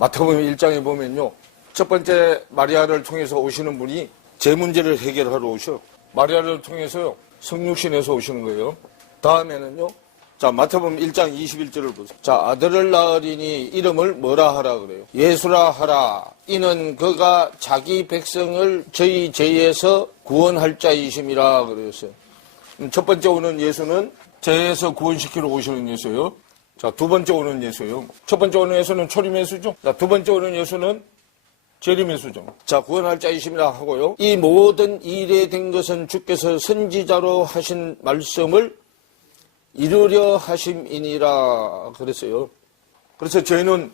마태복음 1장에 보면요. 첫 번째 마리아를 통해서 오시는 분이 제 문제를 해결하러 오셔. 마리아를 통해서요. 성육신에서 오시는 거예요. 다음에는요. 자, 마태복음 1장 21절을 보세요. 자, 아들을 낳으리니 이름을 뭐라 하라 그래요? 예수라 하라. 이는 그가 자기 백성을 저희 죄에서 구원할 자이심이라 그랬어요. 첫 번째 오는 예수는 죄에서 구원시키러 오시는 예수예요. 자, 두 번째 오는 예수예요. 첫 번째 오는 예수는 초림 예수죠. 자, 두 번째 오는 예수는 재림 예수죠. 자, 구원할 자이심이라 하고요. 이 모든 일에 된 것은 주께서 선지자로 하신 말씀을 이루려 하심이니라 그랬어요. 그래서 죄는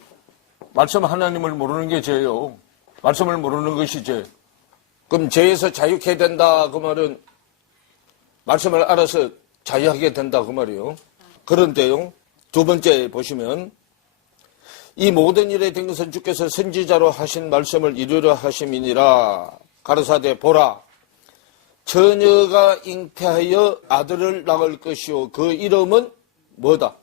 말씀 하나님을 모르는 게 죄예요. 말씀을 모르는 것이 죄. 그럼 죄에서 자유케 된다 그 말은 말씀을 알아서 자유하게 된다 그 말이에요. 그런데요. 두 번째 보시면 이 모든 일에 된 것은 주께서 선지자로 하신 말씀을 이루려 하심이니라. 가로사대 보라. 처녀가 잉태하여 아들을 낳을 것이요. 그 이름은 뭐다?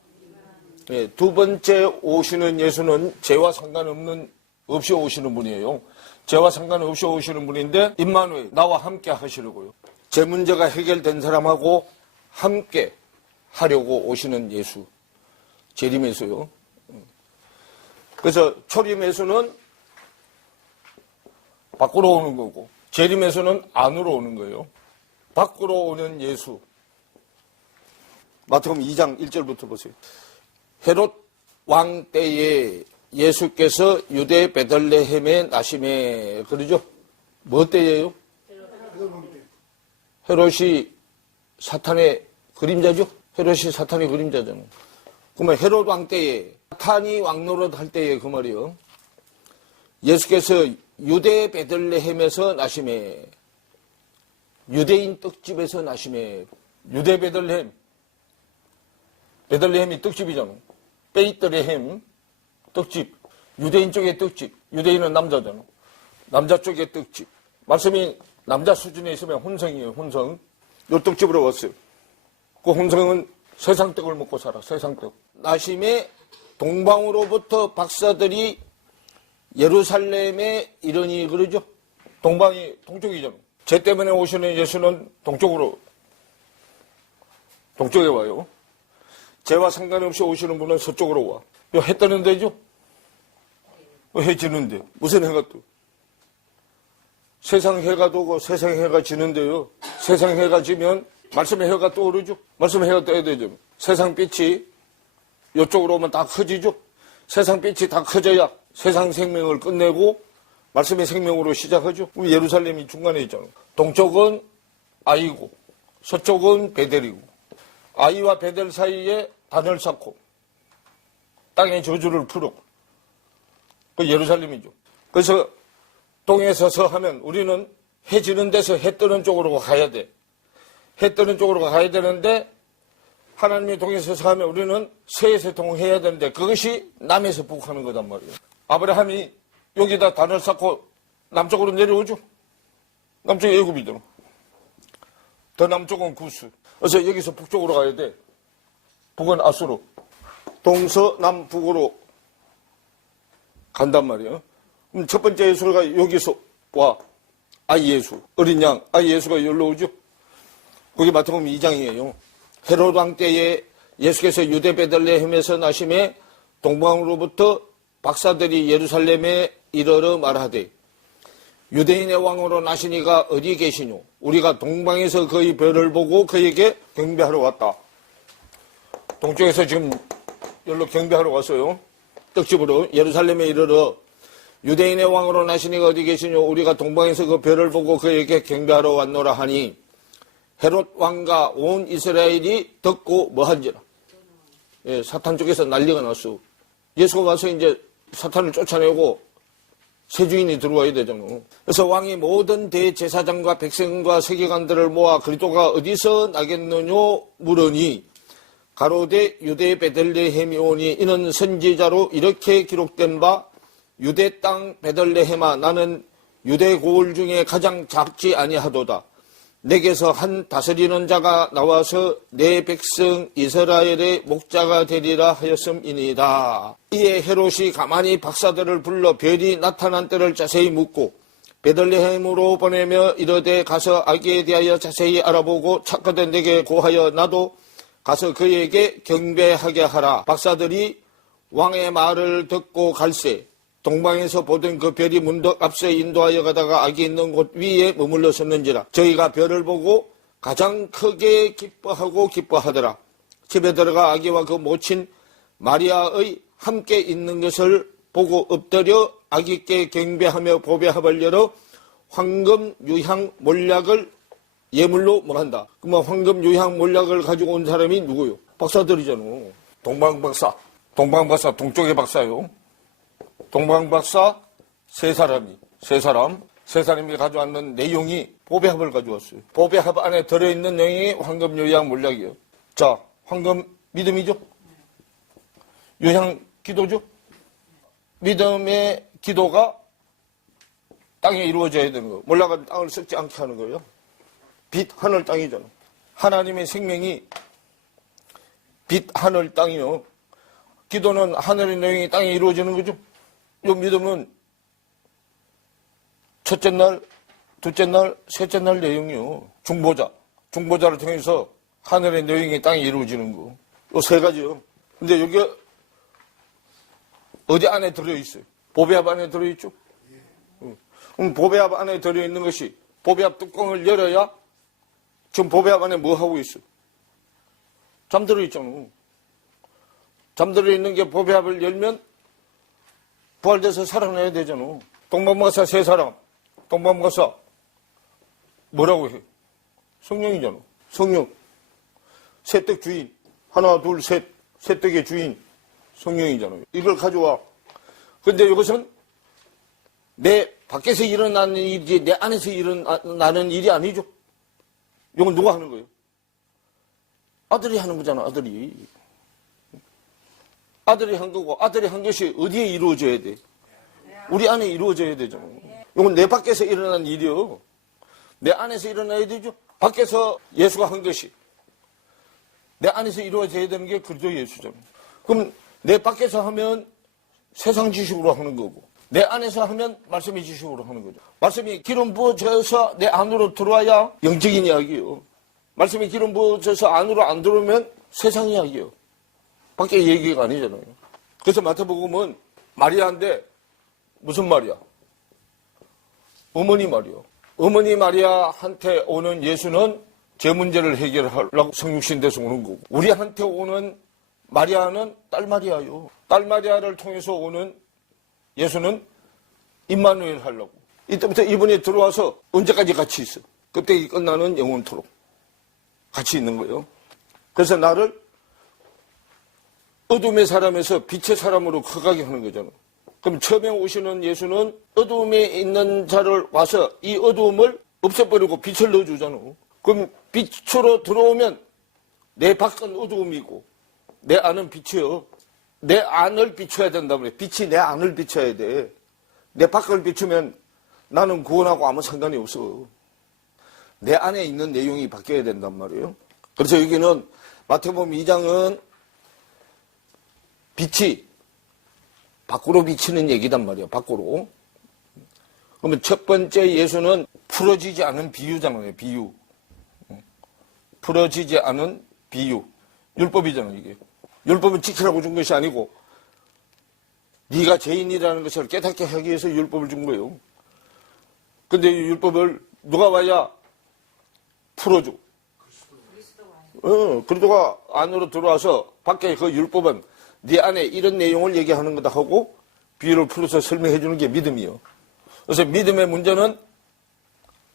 예, 두 번째 오시는 예수는 죄와 상관없이 오시는 분이에요. 죄와 상관없이 오시는 분인데 임마누엘 나와 함께 하시려고요. 죄 문제가 해결된 사람하고 함께 하려고 오시는 예수. 재림 예수요. 그래서 초림 예수는 밖으로 오는 거고 재림 예수는 안으로 오는 거예요. 밖으로 오는 예수. 마태복음 2장 1절부터 보세요. 헤롯 왕 때에 예수께서 유대 베들레헴에 나심에 그러죠? 뭐 때예요? 헤롯이 사탄의 그림자죠? 헤롯이 사탄의 그림자잖아요. 그러면 헤롯 왕 때에 사탄이 왕노릇 할 때에 그 말이요. 예수께서 유대 베들레헴에서 나심에 유대인 떡집에서 나심에 유대 베들레헴 베들레헴이 떡집이잖아. 베이트레헴 떡집 유대인 쪽의 떡집 유대인은 남자잖아. 남자 쪽의 떡집 말씀이 남자 수준에 있으면 혼성이에요. 혼성. 요 떡집으로 왔어요. 그 혼성은 세상 떡을 먹고 살아. 세상 떡. 나심에 동방으로부터 박사들이 예루살렘에 이르니 그러죠. 동방이 동쪽이잖아. 죄 때문에 오시는 예수는 동쪽에 와요. 죄와 상관없이 오시는 분은 서쪽으로 와. 해 뜨는 데죠? 해 지는데. 무슨 해가 떠? 세상 해가 도고 세상 해가 지는데요. 세상 해가 지면 말씀의 해가 떠오르죠. 말씀의 해가 떠야 되죠. 세상 빛이 이쪽으로 오면 다 커지죠. 세상 빛이 다 커져야 세상 생명을 끝내고 말씀의 생명으로 시작하죠. 예루살렘이 중간에 있잖아요. 동쪽은 아이고 서쪽은 베델이고 아이와 베델 사이에 단을 쌓고 땅의 저주를 풀어. 그 예루살렘이죠. 그래서 동에 서서 하면 우리는 해 지는 데서 해 뜨는 쪽으로 가야 돼. 해 뜨는 쪽으로 가야 되는데 하나님이 동에 서서 하면 우리는 서에서 동해야 되는데 그것이 남에서 북하는 거단 말이에요. 아브라함이 여기다 단을 쌓고 남쪽으로 내려오죠. 남쪽이 애굽이잖아. 더 남쪽은 구스. 그래서 여기서 북쪽으로 가야 돼. 북은 아수르. 동서남북으로 간단 말이에요. 그럼 첫 번째 예수가 여기서 와. 아이 예수. 어린 양. 아이 예수가 여기로 오죠. 그게 마태복음 2장이에요. 헤롯 왕 때에 예수께서 유대 베들레헴에서 나심에 동방으로부터 박사들이 예루살렘에 이르러 말하되 유대인의 왕으로 나시니가 어디 계시뇨? 우리가 동방에서 그의 별을 보고 그에게 경배하러 왔다. 동쪽에서 지금 여기로 경배하러 왔어요. 떡집으로 예루살렘에 이르러 유대인의 왕으로 나시니가 어디 계시뇨? 우리가 동방에서 그 별을 보고 그에게 경배하러 왔노라 하니 헤롯 왕과 온 이스라엘이 듣고 뭐한지라. 예, 사탄 쪽에서 난리가 났어. 예수가 와서 이제 사탄을 쫓아내고 새 주인이 들어와야 되잖아. 그래서 왕이 모든 대제사장과 백성과 세계관들을 모아 그리스도가 어디서 나겠느냐 물으니 가로되 유대 베들레헴이 오니 이는 선지자로 이렇게 기록된 바 유대 땅 베들레헴아 나는 유대 고을 중에 가장 작지 아니하도다. 내게서 한 다스리는 자가 나와서 내 백성 이스라엘의 목자가 되리라 하였음이니이다. 이에 헤롯이 가만히 박사들을 불러 별이 나타난 때를 자세히 묻고 베들레헴으로 보내며 이르되 가서 아기에 대하여 자세히 알아보고 찾거든 내게 고하여 나도 가서 그에게 경배하게 하라. 박사들이 왕의 말을 듣고 갈새 동방에서 보던 그 별이 문득 앞서 인도하여 가다가 아기 있는 곳 위에 머물러 섰는지라. 저희가 별을 보고 가장 크게 기뻐하더라. 집에 들어가 아기와 그 모친 마리아의 함께 있는 것을 보고 엎드려 아기께 경배하며 보배합을 열어 황금 유향 몰약을 예물로 뭐한다. 그러면 황금 유향 몰약을 가지고 온 사람이 누구요? 박사들이잖아. 동방박사. 동방박사 동쪽의 박사요. 동방박사 세 사람이 가져왔는 내용이 보배합을 가져왔어요. 보배합 안에 들어있는 내용이 황금 유향 몰약이에요. 자, 황금 믿음이죠? 유향 기도죠? 믿음의 기도가 땅에 이루어져야 되는 거예요. 몰락은 땅을 썩지 않게 하는 거예요. 빛, 하늘, 땅이잖아. 하나님의 생명이 빛, 하늘, 땅이요. 기도는 하늘의 내용이 땅에 이루어지는 거죠. 이 믿음은 첫째 날, 둘째 날, 셋째 날 내용이요. 중보자를 통해서 하늘의 내용이 땅에 이루어지는 거. 이 세 가지요. 근데 여기 어디 안에 들어있어요? 보배합 안에 들어있죠? 그럼 보배합 안에 들어있는 것이 보배합 뚜껑을 열어야 지금 보배합 안에 뭐 하고 있어? 잠들어 있잖아. 잠들어 있는 게 보배합을 열면 부활돼서 살아나야 되잖아. 동방박사 세 사람. 동방박사 뭐라고 해? 성령이잖아. 성령. 세떡 주인. 하나, 둘, 셋. 세떡의 주인. 성령이잖아요. 이걸 가져와. 근데 이것은 내 밖에서 일어나는 일이지 내 안에서 일어나는 일이 아니죠. 이건 누가 하는 거예요? 아들이 하는 거잖아. 아들이 한 거고 아들이 한 것이 어디에 이루어져야 돼? 우리 안에 이루어져야 되잖아. 이건 내 밖에서 일어난 일이요. 내 안에서 일어나야 되죠. 밖에서 예수가 한 것이 내 안에서 이루어져야 되는 게 그리스도 예수잖아. 그럼 내 밖에서 하면 세상 지식으로 하는 거고 내 안에서 하면 말씀의 지식으로 하는 거죠. 말씀이 기름 부어져서 내 안으로 들어와야 영적인 이야기예요. 말씀이 기름 부어져서 안으로 안 들어오면 세상 이야기예요. 밖에 얘기가 아니잖아요. 그래서 마태복음은 마리아인데 무슨 마리아? 어머니 마리아. 어머니 마리아한테 오는 예수는 제 문제를 해결하려고 성육신 돼서 오는 거고 우리한테 오는 마리아는 딸 마리아요. 딸 마리아를 통해서 오는 예수는 임마누엘 하려고. 이때부터 이분이 들어와서 언제까지 같이 있어? 그때 끝나는 영원토록 같이 있는 거예요. 그래서 나를 어둠의 사람에서 빛의 사람으로 커가게 하는 거잖아. 그럼 처음에 오시는 예수는 어둠에 있는 자를 와서 이 어두움을 없애버리고 빛을 넣어주잖아. 그럼 빛으로 들어오면 내 밖은 어두움이고 내 안은 빛이요. 내 안을 비춰야 된다고 그래. 빛이 내 안을 비춰야 돼. 내 밖을 비추면 나는 구원하고 아무 상관이 없어. 내 안에 있는 내용이 바뀌어야 된단 말이에요. 그래서 여기는 마태복음 2장은 빛이 밖으로 비치는 얘기단 말이에요. 밖으로. 그러면 첫 번째 예수는 풀어지지 않은 비유잖아요. 비유. 풀어지지 않은 비유. 율법이잖아요. 이게. 율법은 지키라고 준 것이 아니고 네가 죄인이라는 것을 깨닫게 하기 위해서 율법을 준 거예요. 근데 이 율법을 누가 와야 풀어줘? 그리스도가 안으로 들어와서 밖에 그 율법은 네 안에 이런 내용을 얘기하는 거다 하고 비유를 풀어서 설명해 주는 게 믿음이에요. 그래서 믿음의 문제는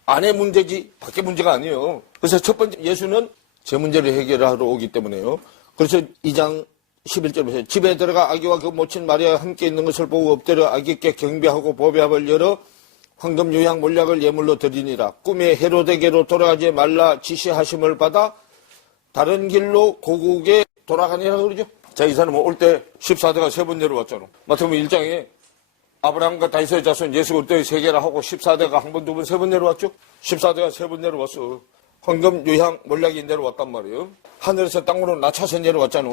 안의 문제지 밖의 문제가 아니에요. 그래서 첫 번째 예수는 제 문제를 해결하러 오기 때문에요. 그래서 2장 11절 보세요. 집에 들어가 아기와 그 모친 마리아가 함께 있는 것을 보고 엎드려 아기께 경배하고 보배합을 열어 황금 유향 몰약을 예물로 드리니라. 꿈에 헤로데게로 돌아가지 말라 지시하심을 받아 다른 길로 고국에 돌아가니라 그러죠. 자, 이 사람은 올 때 14대가 3번 내려왔잖아. 마태복음 1장에 아브라함과 다윗의 자손 예수 그리스도의 세계라 하고 14대가 한 번, 두 번, 3번 내려왔죠. 14대가 3번 내려왔어. 황금, 유향, 몰약이 내려왔단 말이에요. 하늘에서 땅으로 낮춰서 내려왔잖아.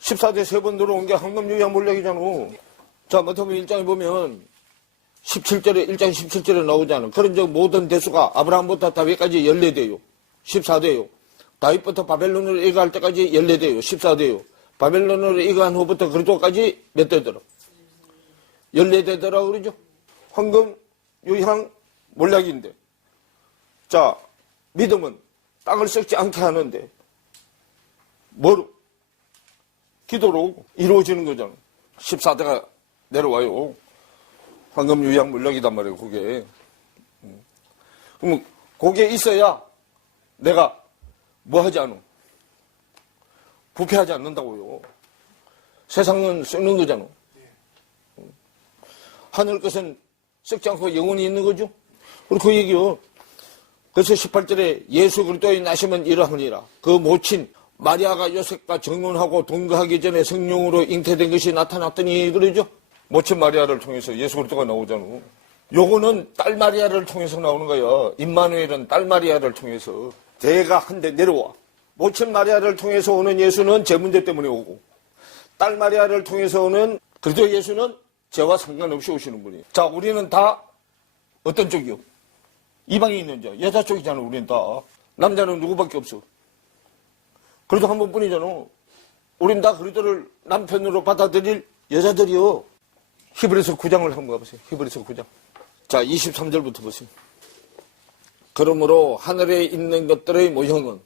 14대 세 번 들어온 게 황금, 유향, 몰약이잖아. 자, 마태복음 1장에 보면 17절에 1장 17절에 나오잖아. 그런 저 모든 대수가 아브라함부터 다윗까지 14대요. 14대요. 다윗부터 바벨론으로 이거할 때까지 14대요. 14대요. 바벨론으로 이거한 후부터 그리스도까지 몇 대더라? 14대더라 그러죠. 황금, 유향, 몰약인데. 자, 믿음은 땅을 썩지 않게 하는데 뭐로? 기도로 이루어지는 거잖아. 14대가 내려와요. 황금, 유향, 몰약이단 말이에요. 그게. 그럼 그게 있어야 내가 뭐 하지 않아? 부패하지 않는다고요. 세상은 썩는 거잖아. 하늘 것은 썩지 않고 영원히 있는 거죠. 그리고 그 얘기요. 그래서 18절에 예수 그리스도의 나심은 이러하니라. 그 모친 마리아가 요셉과 정혼하고 동거하기 전에 성령으로 잉태된 것이 나타났더니 그러죠. 모친 마리아를 통해서 예수 그리스도가 나오잖아. 요거는 딸 마리아를 통해서 나오는 거야. 임마누엘은 딸 마리아를 통해서 대가 한 대 내려와. 모친 마리아를 통해서 오는 예수는 죄 문제 때문에 오고, 딸 마리아를 통해서 오는 그리스도 예수는 죄와 상관없이 오시는 분이에요. 자, 우리는 다 어떤 쪽이요? 이방에 있는 자, 여자 쪽이잖아. 우리는 다. 남자는 누구밖에 없어. 그래도 한 번뿐이잖아. 우린 다 그리스도를 남편으로 받아들일 여자들이요. 히브리서 9장을 한번 가보세요. 히브리서 9장. 자, 23절부터 보세요. 그러므로 하늘에 있는 것들의 모형은,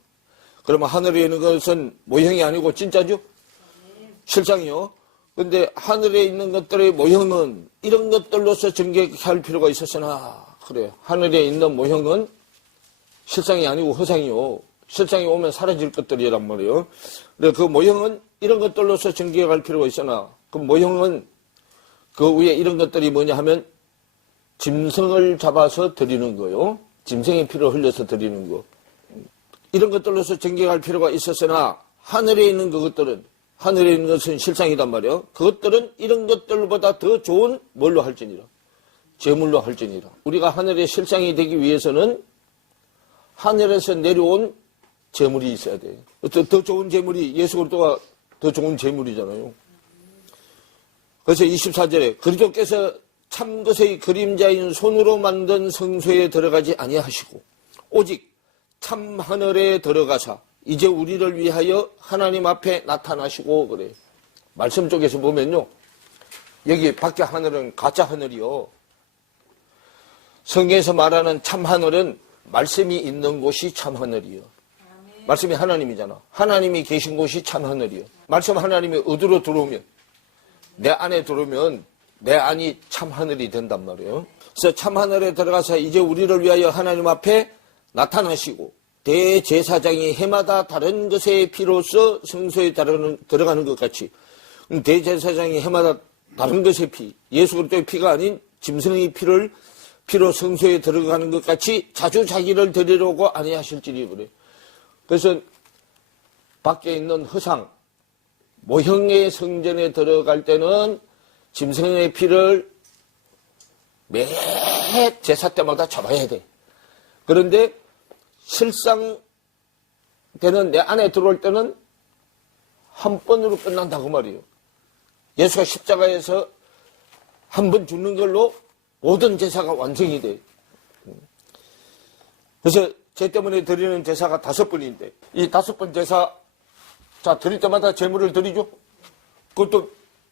그러면 하늘에 있는 것은 모형이 아니고 진짜죠? 실상이요. 근데 하늘에 있는 것들의 모형은 이런 것들로서 전개할 필요가 있었으나, 그래요. 하늘에 있는 모형은 실상이 아니고 허상이요. 실상이 오면 사라질 것들이란 말이에요. 근데 그 모형은 이런 것들로서 전개할 필요가 있으나, 그 모형은 그 위에 이런 것들이 뭐냐 하면 짐승을 잡아서 드리는 거요. 짐승의 피를 흘려서 드리는 거. 이런 것들로서 전개할 필요가 있었으나 하늘에 있는 그것들은, 하늘에 있는 것은 실상이단 말이에요. 그것들은 이런 것들보다 더 좋은 뭘로 할지니라. 제물로 할지니라. 우리가 하늘의 실상이 되기 위해서는 하늘에서 내려온 제물이 있어야 돼요. 더 좋은 제물이 예수 그리스도가 더 좋은 제물이잖아요. 그래서 24절에 그리스도께서 참 것의 그림자인 손으로 만든 성소에 들어가지 아니하시고 오직 참 하늘에 들어가사 이제 우리를 위하여 하나님 앞에 나타나시고 그래요. 말씀 쪽에서 보면요. 여기 밖에 하늘은 가짜 하늘이요. 성경에서 말하는 참 하늘은 말씀이 있는 곳이 참 하늘이요. 말씀이 하나님이잖아. 하나님이 계신 곳이 참 하늘이요. 말씀 하나님이 어디로 들어오면, 내 안에 들어오면 내 안이 참 하늘이 된단 말이에요. 그래서 참 하늘에 들어가서 이제 우리를 위하여 하나님 앞에 나타나시고 대제사장이 해마다 다른 것의 피로써 성소에 들어가는 것 같이, 대제사장이 해마다 다른 것의 피, 예수 그리스도의 피가 아닌 짐승의 피로 성소에 들어가는 것 같이 자주 자기를 드리려고 아니하실지니 그래. 그래서 밖에 있는 허상, 모형의 성전에 들어갈 때는 짐승의 피를 매 제사 때마다 잡아야 돼. 그런데 실상 되는 내 안에 들어올 때는 한 번으로 끝난다고 말이에요. 예수가 십자가에서 한 번 죽는 걸로 모든 제사가 완성이 돼. 그래서 죄 때문에 드리는 제사가 5번인데 이 5번 제사, 자, 드릴 때마다 제물을 드리죠. 그것도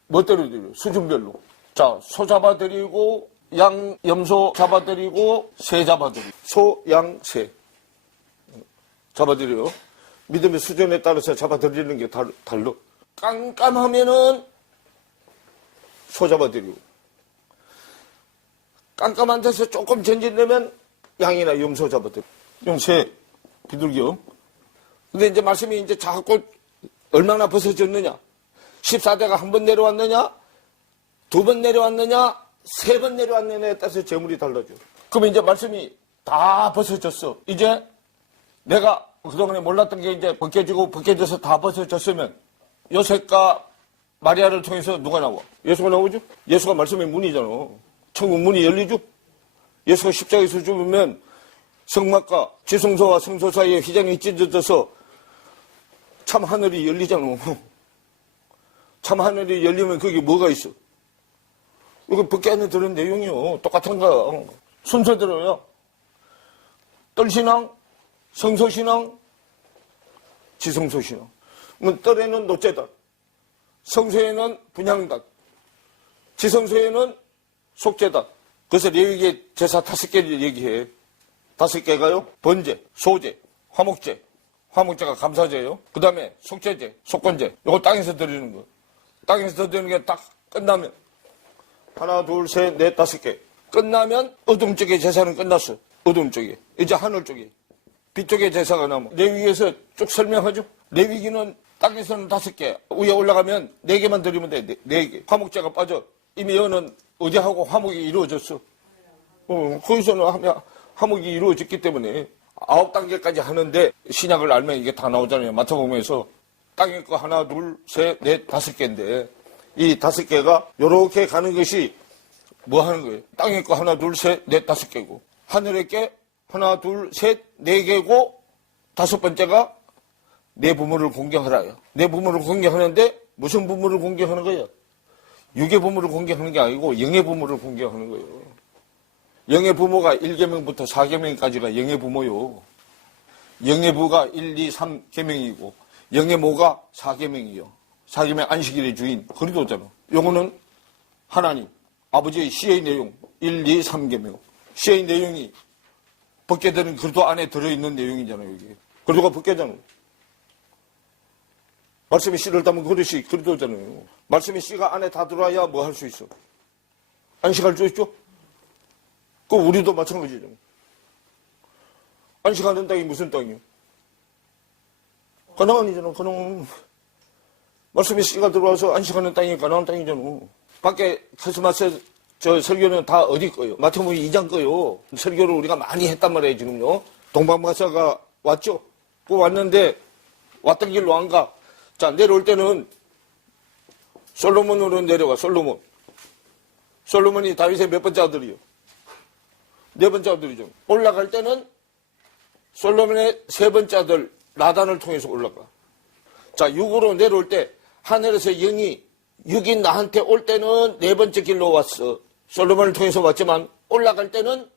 멋대로 드려요. 수준별로. 자, 소 잡아드리고 양, 염소 잡아드리고 새 잡아드리고 소, 양, 새 잡아드려요. 믿음의 수준에 따라서 잡아드리는 게 달라. 깜깜하면은 소 잡아드리고, 깜깜한 데서 조금 전진되면 양이나 염소 잡아드리고, 새, 비둘기요. 근데 이제 말씀이 이제 자꾸 얼마나 벗어졌느냐? 14대가 한 번 내려왔느냐? 2번 내려왔느냐? 3번 내려왔느냐에 따라서 제물이 달라져. 그러면 이제 말씀이 다 벗어졌어. 이제 내가 그동안에 몰랐던 게 이제 벗겨져서 다 벗어졌으면 요셉과 마리아를 통해서 누가 나와? 예수가 나오죠? 예수가 말씀의 문이잖아. 천국 문이 열리죠? 예수가 십자가에서 죽으면 성막과 지성소와 성소 사이에 휘장이 찢어져서 참 하늘이 열리잖아. 참 하늘이 열리면 거기 뭐가 있어? 이거 밖에 안에 들은 내용이요. 똑같은 거야. 순서대로요. 뜰신앙, 성소신앙, 지성소신앙. 뜰에는 노제단, 성소에는 분향단, 지성소에는 속제단. 그래서 레위기의 제사 5개를 얘기해. 5개가요. 번제, 소제, 화목제. 화목제가 감사제예요. 그 다음에 속제제, 속건제. 이거 땅에서 드리는 거. 땅에서 드리는 게 딱 끝나면 하나, 둘, 셋, 넷, 5개. 끝나면 어둠 쪽의 제사는 끝났어. 어둠 쪽에. 이제 하늘 쪽에. 빛 쪽의 제사가 남아. 레위기에서 쭉 설명하죠. 레위기는 땅에서는 5개. 위에 올라가면 4개만 드리면 돼. 4개. 화목제가 빠져. 이미 여는 어제하고 화목이 이루어졌어. 거기서는 화목이 이루어졌기 때문에 9단계까지 하는데 신약을 알면 이게 다 나오잖아요. 마태복음에서 땅에 거 하나, 둘, 셋, 넷, 5개인데 이 5개가 요렇게 가는 것이 뭐 하는 거예요? 땅에 거 하나, 둘, 셋, 넷, 5개고 하늘에 게 하나, 둘, 셋, 4개고 5번째가 내 부모를 공경하라요. 내 부모를 공경하는데 무슨 부모를 공경하는 거예요? 육의 부모를 공경하는 게 아니고 영의 부모를 공경하는 거예요. 영의 부모가 1계명부터 4계명까지가 영의 부모요. 영의 부가 1, 2, 3계명이고 영의 모가 4계명이요. 4계명 안식일의 주인 그리도잖아. 요거는 하나님 아버지의 시의 내용 1, 2, 3계명. 시의 내용이 벗겨되는 그리도 안에 들어있는 내용이잖아요. 여기. 그리도가 벗겨잖아요. 말씀의 씨를 담은 그릇이 그리도잖아요. 말씀의 씨가 안에 다 들어와야 뭐 할 수 있어? 안식할 수 있죠? 그 우리도 마찬가지죠. 안식하는 땅이 무슨 땅이요? 가나안이잖아. 가나안. 말씀의 씨가 들어와서 안식하는 땅이 가나안 땅이잖아. 밖에 크리스마스 설교는 다 어디 거요? 마태복음 2장 거요. 설교를 우리가 많이 했단 말이에요. 지금요. 동방박사가 왔죠. 그 왔는데 왔던 길로 안 가. 자, 내려올 때는 솔로몬으로 내려가. 솔로몬이 다윗의 몇 번째 아들이요? 4번째 아들이죠. 올라갈 때는 솔로몬의 3번째 아들 나단을 통해서 올라가. 자, 6으로 내려올 때 하늘에서 영이 6인 나한테 올 때는 4번째 길로 왔어. 솔로몬을 통해서 왔지만 올라갈 때는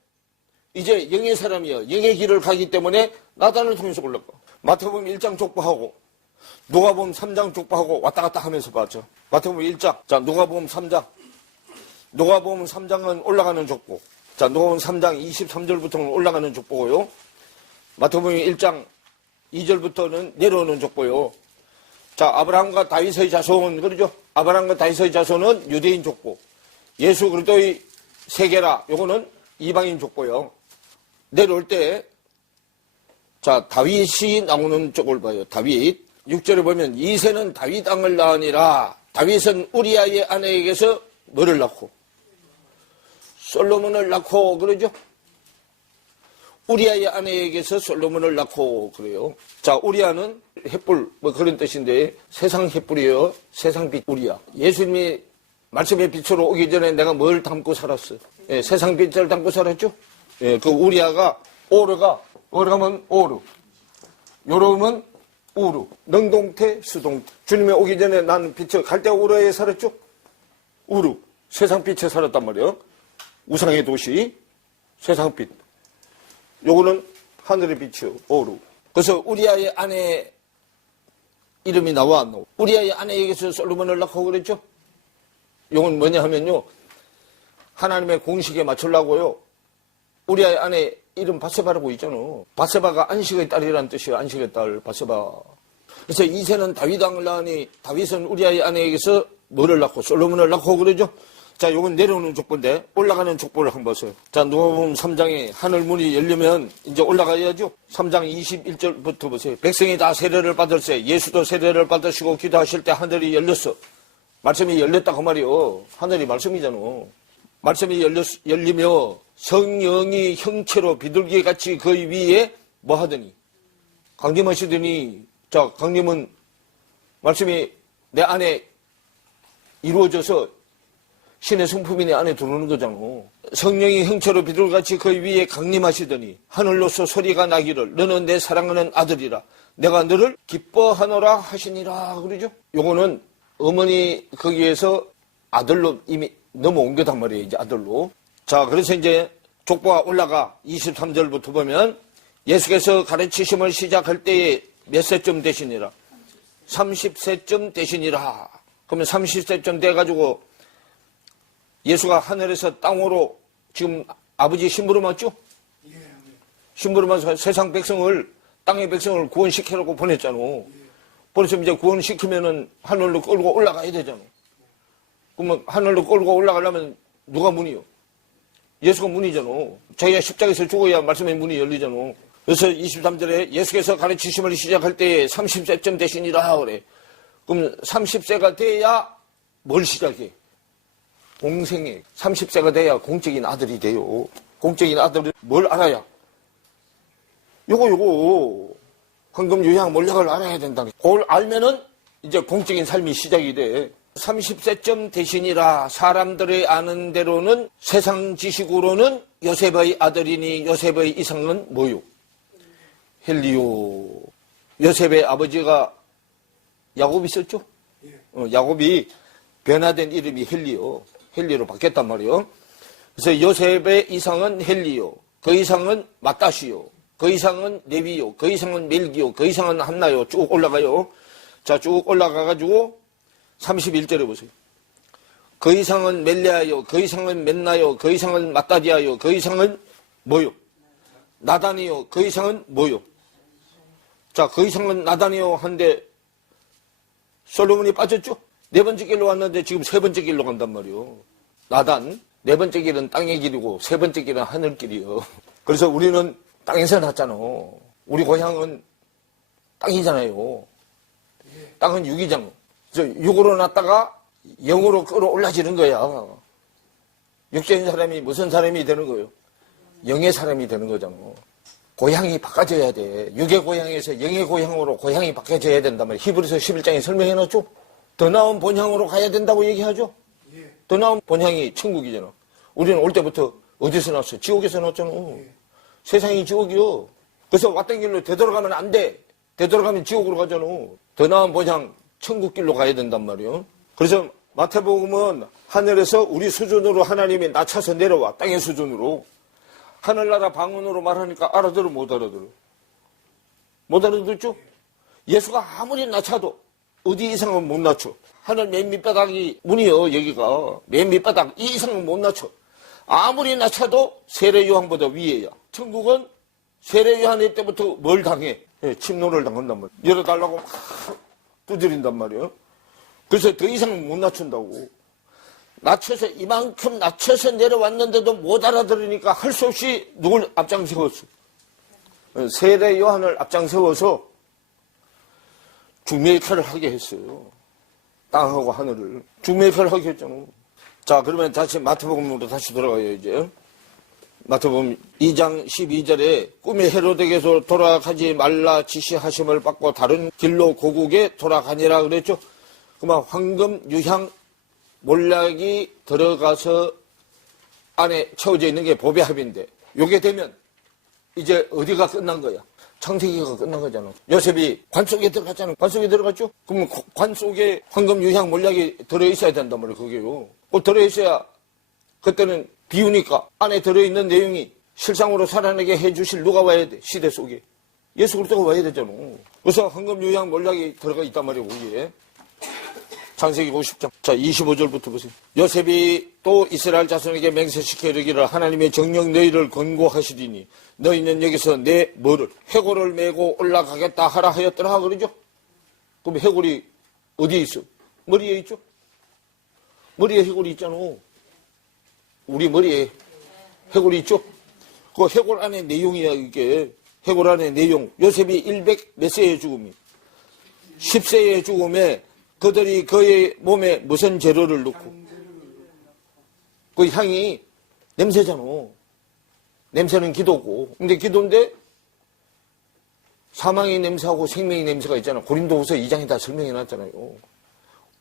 이제 영의 사람이요. 영의 길을 가기 때문에 나단을 통해서 올라가. 마태복음 1장 족보하고 누가복음 3장 족보하고 왔다 갔다 하면서 봤죠. 마태복음 1장. 자, 누가복음 3장. 누가복음 3장은 올라가는 족보. 자, 누가복음 3장 23절부터는 올라가는 족보고요. 마태복음 1장 2절부터는 내려오는 족보요. 자, 아브라함과 다윗의 자손, 그러죠? 아브라함과 다윗의 자손은 유대인 족보. 예수 그리스도의 세계라, 요거는 이방인 족보요. 내려올 때, 자, 다윗이 나오는 쪽을 봐요. 다윗. 6절에 보면, 이새는 다윗 왕을 낳으니라. 다윗은 우리아의 아내에게서 뭐를 낳고? 솔로몬을 낳고, 그러죠? 우리아의 아내에게서 솔로몬을 낳고, 그래요. 자, 우리아는 햇불, 뭐 그런 뜻인데, 세상 햇불이에요. 세상 빛, 우리아. 예수님이 말씀의 빛으로 오기 전에 내가 뭘 담고 살았어? 예, 세상 빛을 담고 살았죠? 예, 그 우리아가, 오르가면 오르. 요름은 우루. 능동태, 수동태. 주님이 오기 전에 나는 빛을 갈대 우르에 살았죠? 우루. 세상 빛에 살았단 말이에요. 우상의 도시, 세상 빛. 요거는 하늘의 빛이요, 오루. 그래서 우리아의 아내 이름이 나와 안 나와? 우리아의 아내에게서 솔로몬을 낳고 그랬죠? 요건 뭐냐 하면요, 하나님의 공식에 맞추려고요, 우리아의 아내 이름 바세바라고 있잖아. 바세바가 안식의 딸이라는 뜻이에요. 안식의 딸, 바세바. 그래서 이새는 다윗 왕을 낳으니 다윗은 우리아의 아내에게서 뭐를 낳고? 솔로몬을 낳고 그러죠? 자, 요건 내려오는 족보인데 올라가는 족보를 한번 보세요. 자, 누가복음 3장에 하늘 문이 열리면 이제 올라가야죠. 3장 21절부터 보세요. 백성이 다 세례를 받을세. 예수도 세례를 받으시고 기도하실 때 하늘이 열렸어. 말씀이 열렸다 그 말이요. 하늘이 말씀이잖아. 말씀이 열리며 성령이 형체로 비둘기같이 그 위에 뭐 하더니? 강림하시더니, 자, 강림은 말씀이 내 안에 이루어져서 신의 성품이 내 안에 들어오는 거잖아. 성령이 형체로 비둘같이 그 위에 강림하시더니 하늘로서 소리가 나기를 너는 내 사랑하는 아들이라 내가 너를 기뻐하노라 하시니라 그러죠. 요거는 어머니 거기에서 아들로 이미 넘어옮겨단 말이에요. 이제 아들로. 자, 그래서 이제 족보가 올라가 23절부터 보면 예수께서 가르치심을 시작할 때에 몇 세쯤 되시니라? 30세쯤 되시니라. 그러면 30세쯤 돼가지고 예수가 하늘에서 땅으로 지금 아버지 심부름했죠? 심부름해서 세상 백성을, 땅의 백성을 구원시키라고 보냈잖아. 보내서 이제 구원시키면은 하늘로 끌고 올라가야 되잖아. 그러면 하늘로 끌고 올라가려면 누가 문이요? 예수가 문이잖아. 자기가 십자가에서 죽어야 말씀의 문이 열리잖아. 그래서 23절에 예수께서 가르치심을 시작할 때에 30세쯤 되시니라 그래. 그럼 30세가 돼야 뭘 시작해? 공생애. 30세가 돼야 공적인 아들이 돼요. 공적인 아들은 뭘 알아야? 요거 황금 유향 몰약을 알아야 된다. 그걸 알면은 이제 공적인 삶이 시작이 돼. 30세쯤 되시니라. 사람들이 아는 대로는 세상 지식으로는 요셉의 아들이니 요셉의 이상은 뭐요? 헬리오. 요셉의 아버지가 야곱이 있었죠? 야곱이 변화된 이름이 헬리오. 헬리오로 바뀌었단 말이에요. 그래서 요셉의 이상은 헬리오. 그 이상은 마따시오. 그 이상은 레위요. 그 이상은 멜기요. 그 이상은 한나요. 쭉 올라가요. 자, 쭉 올라가가지고 31절에 보세요. 그 이상은 멜레아요. 그 이상은 멘나요. 그 이상은 마따디아요. 그 이상은 뭐요? 나단이요. 그 이상은 뭐요? 자, 그 이상은 나단이요. 한데 솔로몬이 빠졌죠? 네 번째 길로 왔는데 지금 세 번째 길로 간단 말이요. 나단, 네 번째 길은 땅의 길이고 세 번째 길은 하늘길이요. 그래서 우리는 땅에서 났잖아. 우리 고향은 땅이잖아요. 땅은 육이잖아. 그래서 육으로 났다가 영으로 끌어올라지는 거야. 육적인 사람이 무슨 사람이 되는 거예요? 영의 사람이 되는 거잖아. 고향이 바꿔져야 돼. 육의 고향에서 영의 고향으로 고향이 바꿔져야 된단 말이야. 히브리서 11장에 설명해놨죠? 더 나은 본향으로 가야 된다고 얘기하죠? 더 나은 본향이 천국이잖아. 우리는 올 때부터 어디서 났어? 지옥에서 났잖아. 세상이 지옥이요. 그래서 왔던 길로 되돌아가면 안 돼. 되돌아가면 지옥으로 가잖아. 더 나은 본향 천국길로 가야 된단 말이에요. 그래서 마태복음은 하늘에서 우리 수준으로 하나님이 낮춰서 내려와. 땅의 수준으로. 하늘나라 방언으로 말하니까 알아들어 못 알아들어? 못 알아듣죠? 예수가 아무리 낮춰도 어디 이상은 못 낮춰. 하늘 맨 밑바닥이 문이요. 여기가 맨 밑바닥 이 이상은 못 낮춰. 아무리 낮춰도 세례 요한보다 위에야. 천국은 세례 요한의 때부터 뭘 당해? 침노를 당한단 말이야. 열어달라고 막 두드린단 말이에요. 그래서 더 이상은 못 낮춘다고. 낮춰서 이만큼 낮춰서 내려왔는데도 못 알아들으니까 할 수 없이 누굴 앞장세웠어? 세례 요한을 앞장세워서 중매칼을 하게 했어요. 땅하고 하늘을. 중매칼을 하게 했잖아. 자, 그러면 다시 마태복음으로 다시 돌아가요, 이제. 마태복음 2장 12절에 꿈에 헤로데게서 돌아가지 말라 지시하심을 받고 다른 길로 고국에 돌아가니라 그랬죠. 그러면 황금 유향 몰락이 들어가서 안에 채워져 있는 게 보배합인데 요게 되면 이제 어디가 끝난 거야? 창세기가 끝난 거잖아. 요셉이 관 속에 들어갔잖아. 관 속에 들어갔죠? 그러면 관 속에 황금 유향 몰락이 들어있어야 된단 말이에요. 그게요. 들어있어야 그때는 비우니까 안에 들어있는 내용이 실상으로 살아나게 해주실 누가 와야 돼? 시대 속에. 예수 그리스도가 와야 되잖아. 그래서 황금 유향 몰락이 들어가 있단 말이에요. 거기에. 창세기 50장. 자, 25절부터 보세요. 요셉이 또 이스라엘 자손에게 맹세시켜 이르기를 하나님의 정령 너희를 권고하시리니 너희는 여기서 내 뭐를 해골을 메고 올라가겠다 하라 하였더라 그러죠. 그럼 해골이 어디에 있어? 머리에 있죠. 머리에 해골이 있잖아. 우리 머리에 해골이 있죠. 그 해골 안에 내용이야 이게. 해골 안에 내용. 요셉이 100 몇 세의 죽음이 10세의 죽음에 그들이 그의 몸에 무슨 재료를 넣고 그 향이 냄새잖아. 냄새는 기도고. 근데 기도인데 사망의 냄새하고 생명의 냄새가 있잖아. 고린도후서 2장에 다 설명해 놨잖아요.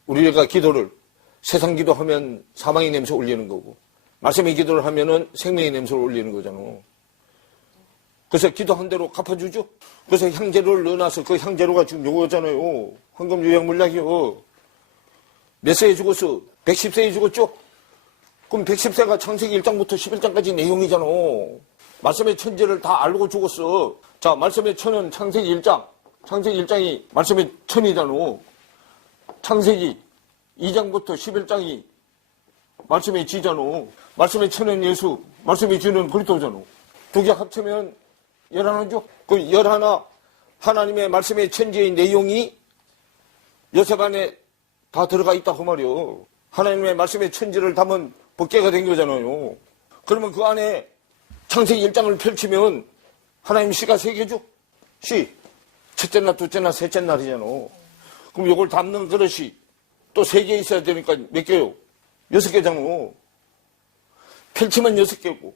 우리가 기도를 세상 기도하면 사망의 냄새 올리는 거고 말씀의 기도를 하면은 생명의 냄새를 올리는 거잖아. 그래서 기도한 대로 갚아주죠. 그래서 향재료를 넣어놔서 그 향재료가 지금 요거잖아요. 황금유약물약이요. 몇 세에 죽었어? 110세에 죽었죠? 그럼 110세가 창세기 1장부터 11장까지 내용이잖아. 말씀의 천지를 다 알고 죽었어. 자, 말씀의 천은 창세기 1장. 창세기 1장이 말씀의 천이잖아. 창세기 2장부터 11장이 말씀의 지잖아. 말씀의 천은 예수, 말씀의 지는 그리스도잖아. 두 개 합치면 11죠? 그 11, 하나님의 말씀의 천지의 내용이 요셉 안에 다 들어가 있다 그 말이요. 하나님의 말씀의 천지를 담은 법궤가 된 거잖아요. 그러면 그 안에 창세기 1장을 펼치면 하나님 시가 3개죠? 시. 첫째 날, 둘째 날, 셋째 날이잖아. 그럼 이걸 담는 그릇이 또 3개 있어야 되니까 몇 개요? 6개잖아. 펼치면 6개고,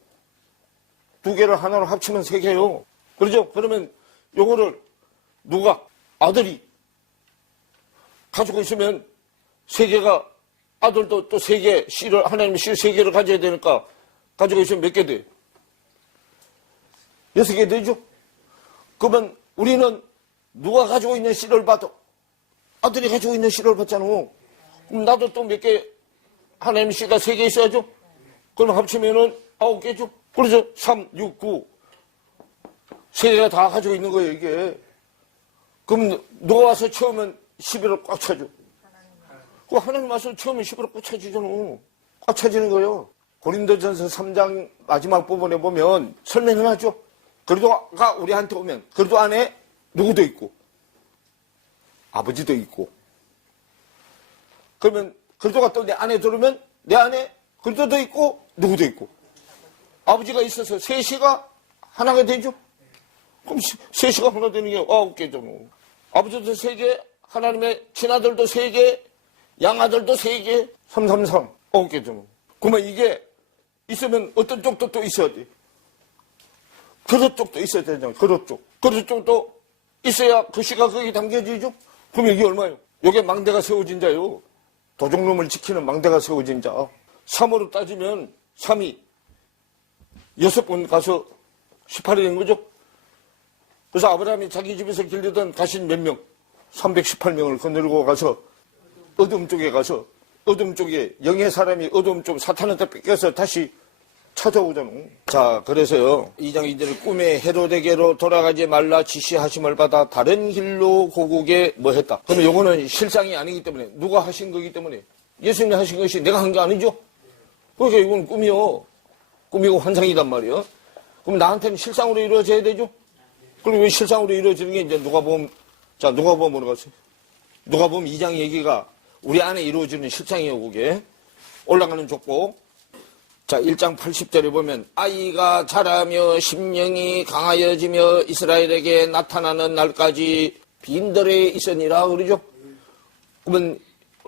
2개를 하나로 합치면 3개요. 그러죠? 그러면 요거를 누가? 아들이 가지고 있으면 3개가, 아들도 또 3개, 씨를, 하나님의 씨 3개를 가져야 되니까 가지고 있으면 몇 개 돼? 6개 되죠? 그러면 우리는 누가 가지고 있는 씨를 봐도 아들이 가지고 있는 씨를 받잖아. 그럼 나도 또 몇 개, 하나님의 씨가 3개 있어야죠? 그럼 합치면은 9개죠? 그래서 3, 6, 9. 3개가 다 가지고 있는 거예요, 이게. 그럼 누가 와서 처음엔 11을 꽉 차죠. 그 하나님 와서 처음에 11을 꽉 차지잖아. 꽉 차지는 거예요. 고린도전서 3장 마지막 부분에 보면 설명을 하죠. 그리도가 우리한테 오면 그리도 안에 누구도 있고 아버지도 있고, 그러면 그리도가 또 내 안에 들어오면 내 안에 그리도도 있고 누구도 있고 아버지가 있어서 셋이가 하나가 되죠. 그럼 셋이가 하나 되는 게 9개죠. 아버지도 3개, 하나님의 친아들도 3개, 양아들도 3개, 333, 9개죠. 그러면 이게 있으면 어떤 쪽도 또 있어야 돼. 그릇 쪽도 있어야 되잖아요. 그릇 쪽. 그릇 쪽도 있어야 그 씨가 거기 담겨지죠. 그럼 이게 얼마예요? 이게 망대가 세워진 자요. 도적놈을 지키는 망대가 세워진 자. 3으로 따지면 3이 6번 가서 18이 된 거죠. 그래서 아브라함이 자기 집에서 길르던 가신 몇 명? 318명을 거느리고 가서 어둠 쪽에 가서, 어둠 쪽에 영의 사람이 어둠 쪽 사탄한테 뺏겨서 다시 찾아오잖아. 자, 그래서요, 2장 2절 꿈에 헤로데게로 돌아가지 말라 지시하심을 받아 다른 길로 고국에 뭐 했다. 그러면 요거는 실상이 아니기 때문에, 누가 하신 거기 때문에, 예수님이 하신 것이 내가 한 게 아니죠. 그러니까 이건 꿈이요. 꿈이고 환상이단 말이에요. 그럼 나한테는 실상으로 이루어져야 되죠. 그리고 왜 실상으로 이루어지는 게 이제 누가복음, 자, 누가복음으로 가세요. 누가복음 2장 얘기가 우리 안에 이루어지는 실상이에요, 그게. 올라가는 족보. 자, 1장 80절에 보면 아이가 자라며 심령이 강하여지며 이스라엘에게 나타나는 날까지 빈들에 있으니라 그러죠. 그러면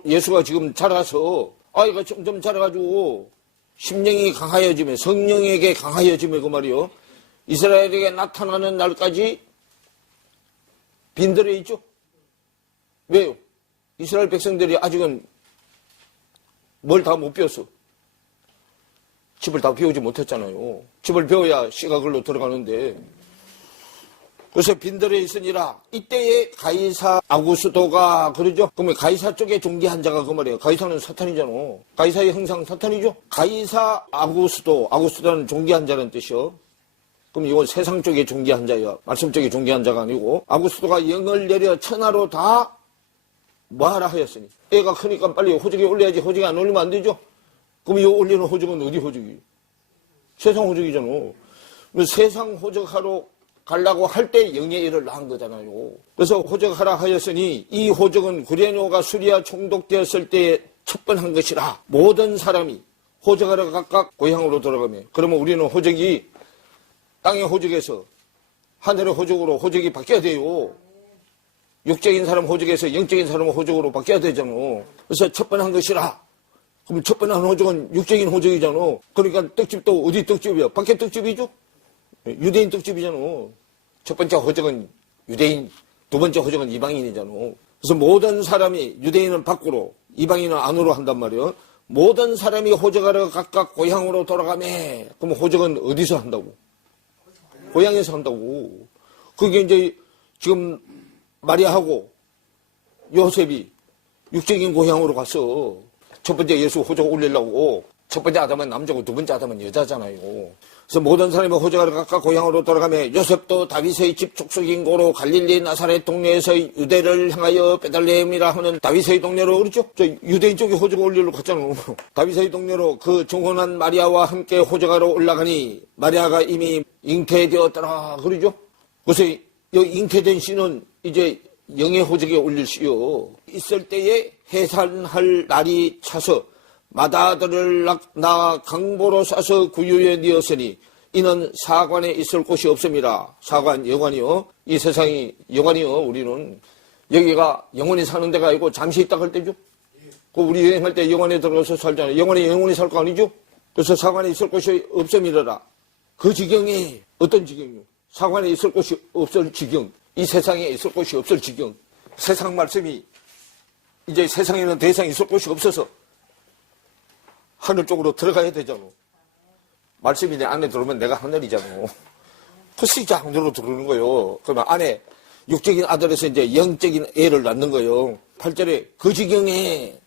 예수가 지금 자라서 아이가 점점 자라가지고 심령이 강하여지며 성령에게 강하여지며 그 말이요. 이스라엘에게 나타나는 날까지 빈들에 있죠. 왜요? 이스라엘 백성들이 아직은 뭘 다 못 배웠어. 집을 다 배우지 못했잖아요. 집을 배워야 씨가 글로 들어가는데. 그래서 빈들에 있으니라. 이때에 가이사 아구스도가 그러죠. 그러면 가이사 쪽에 종기한 자가 그 말이에요. 가이사는 사탄이잖아. 가이사의 형상 사탄이죠. 가이사 아구스도, 아구스도는 종기한 자라는 뜻이요. 그럼 이건 세상 쪽에 종기한 자야. 말씀 쪽에 종기한 자가 아니고. 아구스도가 영을 내려 천하로 다 뭐하라 하였으니. 애가 크니까 빨리 호적에 올려야지. 호적에 안 올리면 안 되죠. 그럼 이 올리는 호적은 어디 호적이? 세상 호적이잖아. 세상 호적하러 가려고 할 때 영의 일을 한 거잖아요. 그래서 호적하라 하였으니 이 호적은 구레뇨가 수리아 총독되었을 때에 첩번한 것이라. 모든 사람이 호적하러 각각 고향으로 돌아가며. 그러면 우리는 호적이 땅의 호적에서 하늘의 호적으로 호적이 바뀌어야 돼요. 육적인 사람 호적에서 영적인 사람 호적으로 바뀌어야 되잖아. 그래서 첩번한 것이라. 그럼 첫 번째 호적은 육적인 호적이잖아. 그러니까 떡집도 어디 떡집이야? 밖에 떡집이죠? 유대인 떡집이잖아. 첫 번째 호적은 유대인, 두 번째 호적은 이방인이잖아. 그래서 모든 사람이 유대인은 밖으로, 이방인은 안으로 한단 말이에요. 모든 사람이 호적하러 각각 고향으로 돌아가매. 그럼 호적은 어디서 한다고? 고향에서 한다고. 그게 이제 지금 마리아하고 요셉이 육적인 고향으로 갔어. 첫 번째 예수 호적 올리려고. 첫 번째 아담은 남자고 두 번째 아담은 여자잖아요. 그래서 모든 사람이 호적하러 각각 고향으로 돌아가며 요셉도 다윗의 집 족속인 고로 갈릴리 나사렛 동네에서 유대를 향하여 베들레헴이라 하는 다윗의 동네로 그렇죠? 저 유대인 쪽에 호적 올리러 갔잖아. 다윗의 동네로 그 정혼한 마리아와 함께 호적하러 올라가니 마리아가 이미 잉태되었더라 그러죠? 그래서 이 잉태된 씨는 이제 영의 호적에 올릴 씨요. 있을 때에 해산할 날이 차서 마다들을 낳아 강보로 싸서 구유에 뉘었으니 이는 사관에 있을 곳이 없습니다. 사관, 여관이요. 이 세상이 여관이요. 우리는 여기가 영원히 사는 데가 아니고 잠시 있다 갈 때죠. 그 우리 여행할 때 영원에 들어가서 살잖아요. 영원히 영원히 살 거 아니죠. 그래서 사관에 있을 곳이 없음이라라. 그 지경이 어떤 지경이요? 사관에 있을 곳이 없을 지경. 이 세상에 있을 곳이 없을 지경. 세상 말씀이 이제 세상에는 더 이상 있을 곳이 없어서 하늘 쪽으로 들어가야 되잖아. 말씀이 내 안에 들어오면 내가 하늘이잖아. 그래서 이제 하늘로 들어오는 거예요. 그러면 안에 육적인 아들에서 이제 영적인 애를 낳는 거예요. 8절에 그 지경에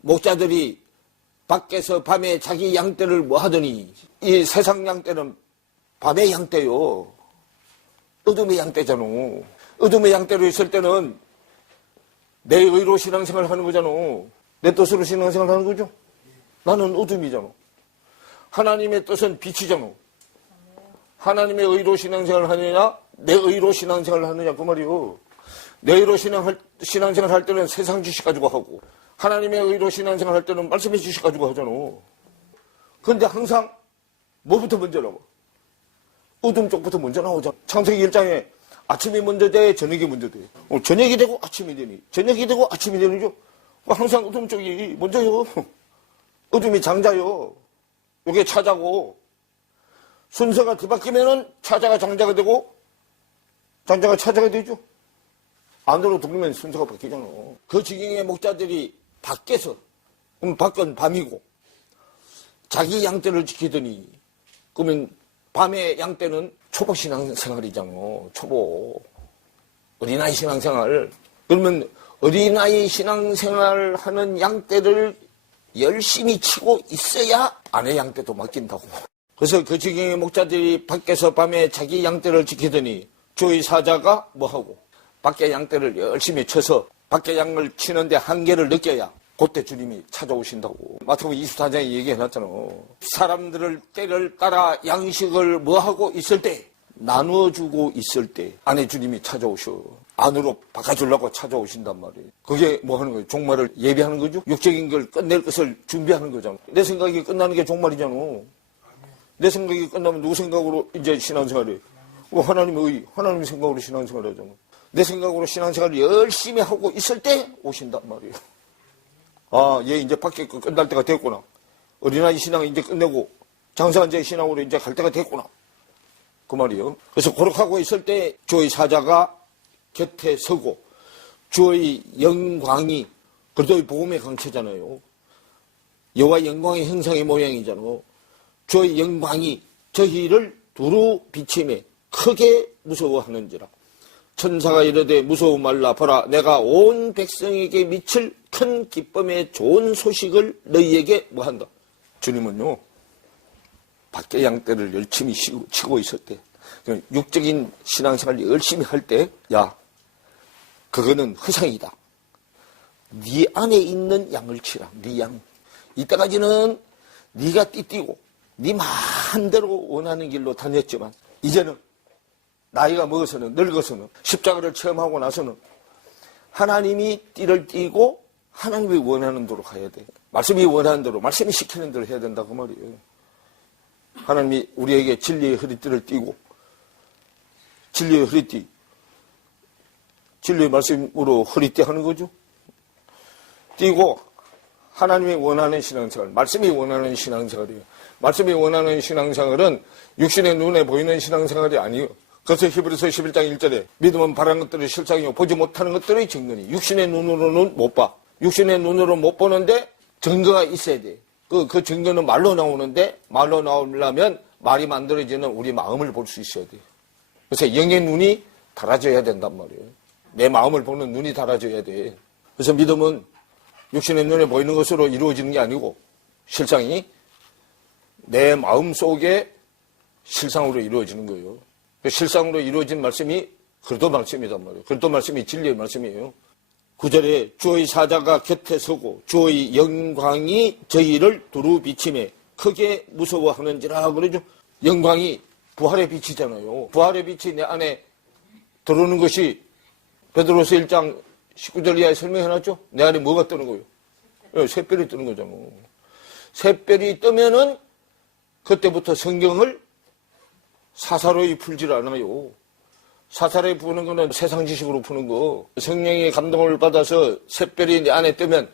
목자들이 밖에서 밤에 자기 양떼를 뭐 하더니 이 세상 양떼는 밤의 양떼요. 어둠의 양떼잖아. 어둠의 양떼로 있을 때는 내 의로 신앙생활 하는 거잖아. 내 뜻으로 신앙생활 하는 거죠. 나는 어둠이잖아. 하나님의 뜻은 빛이잖아. 하나님의 의로 신앙생활을 하느냐, 내 의로 신앙생활을 하느냐 그 말이요. 내 의로 신앙생활 할 때는 세상 지식 가지고 하고 하나님의 의로 신앙생활 할 때는 말씀의 지식 가지고 하잖아. 그런데 항상 뭐부터 먼저 나와? 어둠 쪽부터 먼저 나오잖아. 창세기 1장에 아침이 먼저 돼, 저녁이 먼저 돼. 저녁이 되고 아침이 되니, 저녁이 되고 아침이 되는죠. 항상 어둠 쪽이 먼저요. 어둠이 장자요. 이게 차자고, 순서가 뒤바뀌면은 차자가 장자가 되고, 장자가 차자가 되죠. 안으로 들어오면 순서가 바뀌잖아. 그 지경의 목자들이 밖에서, 그럼 밖은 밤이고, 자기 양떼를 지키더니, 그러면 밤의 양떼는 초보 신앙생활이잖아. 초보. 어린아이 신앙생활. 그러면 어린아이 신앙생활 하는 양떼를 열심히 치고 있어야 아내 양떼도 맡긴다고. 그래서 그 지경의 목자들이 밖에서 밤에 자기 양떼를 지키더니 주의 사자가 뭐하고 밖에 양떼를 열심히 쳐서 밖에 양을 치는데 한계를 느껴야 그때 주님이 찾아오신다고. 마태복음 24장에 얘기해놨잖아. 사람들을 때를 따라 양식을 뭐하고 있을 때, 나누어주고 있을 때 안에 주님이 찾아오셔. 안으로 바꿔주려고 찾아오신단 말이에요. 그게 뭐 하는 거예요? 종말을 예비하는 거죠? 육적인 걸 끝낼 것을 준비하는 거잖아. 내 생각이 끝나는 게 종말이잖아. 내 생각이 끝나면 누구 생각으로 이제 신앙생활을 해? 하나님의 의, 하나님 생각으로 신앙생활을 하잖아. 내 생각으로 신앙생활을 열심히 하고 있을 때 오신단 말이에요. 아, 얘 이제 밖에 끝날 때가 됐구나. 어린아이 신앙 이제 끝내고 장사한 제 신앙으로 이제 갈 때가 됐구나. 그 말이에요. 그래서 고락하고 있을 때 주의 사자가 곁에 서고 주의 영광이, 그래도 복음의 강체잖아요. 여호와 영광의 형상의 모양이잖아. 주의 영광이 저희를 두루 비치매 크게 무서워하는지라. 천사가 이르되 무서워 말라. 보라, 내가 온 백성에게 미칠 큰 기쁨의 좋은 소식을 너희에게 뭐한다. 주님은요, 밖에 양떼를 열심히 치고 있을 때, 육적인 신앙생활을 열심히 할 때, 야, 그거는 허상이다. 네 안에 있는 양을 치라. 네 양. 이때까지는 네가 띠띠고 네 마음대로 원하는 길로 다녔지만 이제는 나이가 먹어서는, 늙어서는, 십자가를 체험하고 나서는 하나님이 띠를 띠고 하나님이 원하는 대로 가야 돼. 말씀이 원하는 대로, 말씀이 시키는 대로 해야 된다 그 말이에요. 하나님이 우리에게 진리의 허리띠를 띠고, 진리의 허리띠, 진리의 말씀으로 허리띠 하는 거죠. 띠고 하나님이 원하는 신앙생활, 말씀이 원하는 신앙생활이에요. 말씀이 원하는 신앙생활은 육신의 눈에 보이는 신앙생활이 아니에요. 그래서 히브리서 11장 1절에 믿음은 바라는 것들의 실상이요 보지 못하는 것들의 증거니. 육신의 눈으로는 못 봐. 육신의 눈으로 못 보는데 증거가 있어야 돼. 그 증거는 말로 나오는데 말로 나오려면 말이 만들어지는 우리 마음을 볼 수 있어야 돼요. 그래서 영의 눈이 달아져야 된단 말이에요. 내 마음을 보는 눈이 달아져야 돼. 그래서 믿음은 육신의 눈에 보이는 것으로 이루어지는 게 아니고 실상이 내 마음 속에 실상으로 이루어지는 거예요. 그 실상으로 이루어진 말씀이 그리스도 말씀이란 말이에요. 그리스도 말씀이 진리의 말씀이에요. 9절에 주의 사자가 곁에 서고 주의 영광이 저희를 두루 비치매 크게 무서워하는지라 그러죠. 영광이 부활의 빛이잖아요. 부활의 빛이 내 안에 들어오는 것이 베드로서 1장 19절 이하에 설명해놨죠. 내 안에 뭐가 뜨는 거예요? 샛별이 뜨는 거잖아요. 샛별이 뜨면은 그때부터 성경을 사사로이 풀질 않아요. 사사로이 푸는 거는 세상 지식으로 푸는 거. 성령의 감동을 받아서 샛별이 내 안에 뜨면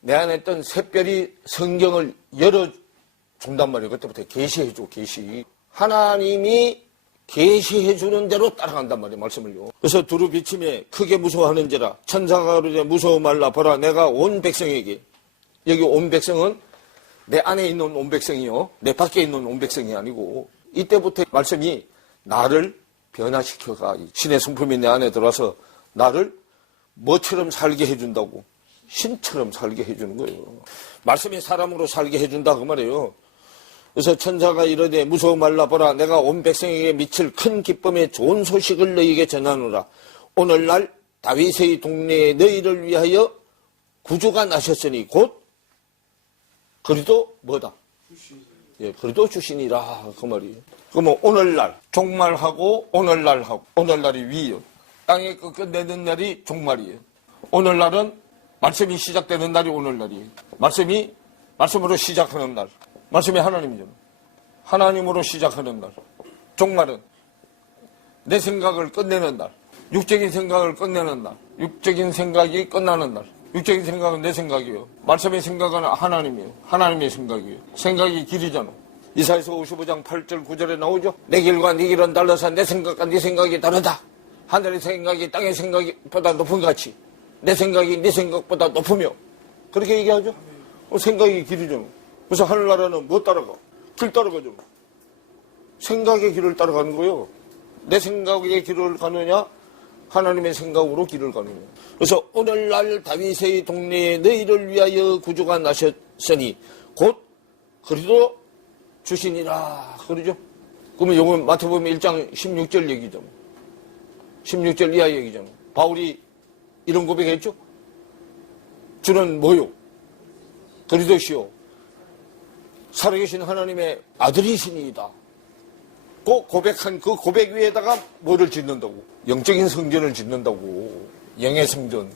내 안에 뜬 샛별이 성경을 열어준단 말이에요. 그때부터 계시해줘, 계시. 하나님이 계시해주는 대로 따라간단 말이에요, 말씀을요. 그래서 두루 비침에 크게 무서워하는지라 천사가 그러되 무서워 말라 보라 내가 온 백성에게 여기 온 백성은 내 안에 있는 온 백성이요. 내 밖에 있는 온 백성이 아니고 이때부터 말씀이 나를 변화시켜가 신의 성품이 내 안에 들어와서 나를 뭐처럼 살게 해준다고 신처럼 살게 해주는 거예요. 말씀이 사람으로 살게 해준다 그 말이에요. 그래서 천사가 이르되 무서워 말라 보라 내가 온 백성에게 미칠 큰 기쁨의 좋은 소식을 너희에게 전하노라. 오늘날 다윗의 동네에 너희를 위하여 구주가 나셨으니 곧 그리도 뭐다? 예, 그리도 주시니라 그 말이에요. 그러면 오늘날 종말하고 오늘날하고 오늘날이 위요. 땅에 끝내는 날이 종말이에요. 오늘날은 말씀이 시작되는 날이 오늘날이에요. 말씀으로 시작하는 날. 말씀이 하나님이잖아요. 하나님으로 시작하는 날. 종말은 내 생각을 끝내는 날. 육적인 생각을 끝내는 날. 육적인 생각이 끝나는 날. 육적인 생각은 내 생각이에요. 말씀의 생각은 하나님이에요. 하나님의 생각이에요. 생각이 길이잖아. 이사야서 55장 8절 9절에 나오죠. 내 길과 네 길은 달라서 내 생각과 네 생각이 다르다. 하늘의 생각이 땅의 생각보다 높은 같이 내 생각이 네 생각보다 높으며 그렇게 얘기하죠. 생각이 길이잖아. 그래서 하늘나라는 뭐 따라가? 길 따라가죠. 생각의 길을 따라가는 거예요. 내 생각의 길을 가느냐? 하나님의 생각으로 길을 가느냐. 그래서 오늘날 다윗의 동네에 너희를 위하여 구주가 나셨으니 곧 그리도 주시니라. 그러죠. 그러면 요건 마태복음 1장 16절 얘기죠. 16절 이하 얘기잖아. 바울이 이런 고백했죠. 주는 뭐요? 그리도시요. 살아계신 하나님의 아들이시니이다. 그 고백한 그 고백 위에다가 뭐를 짓는다고? 영적인 성전을 짓는다고. 영의 성전.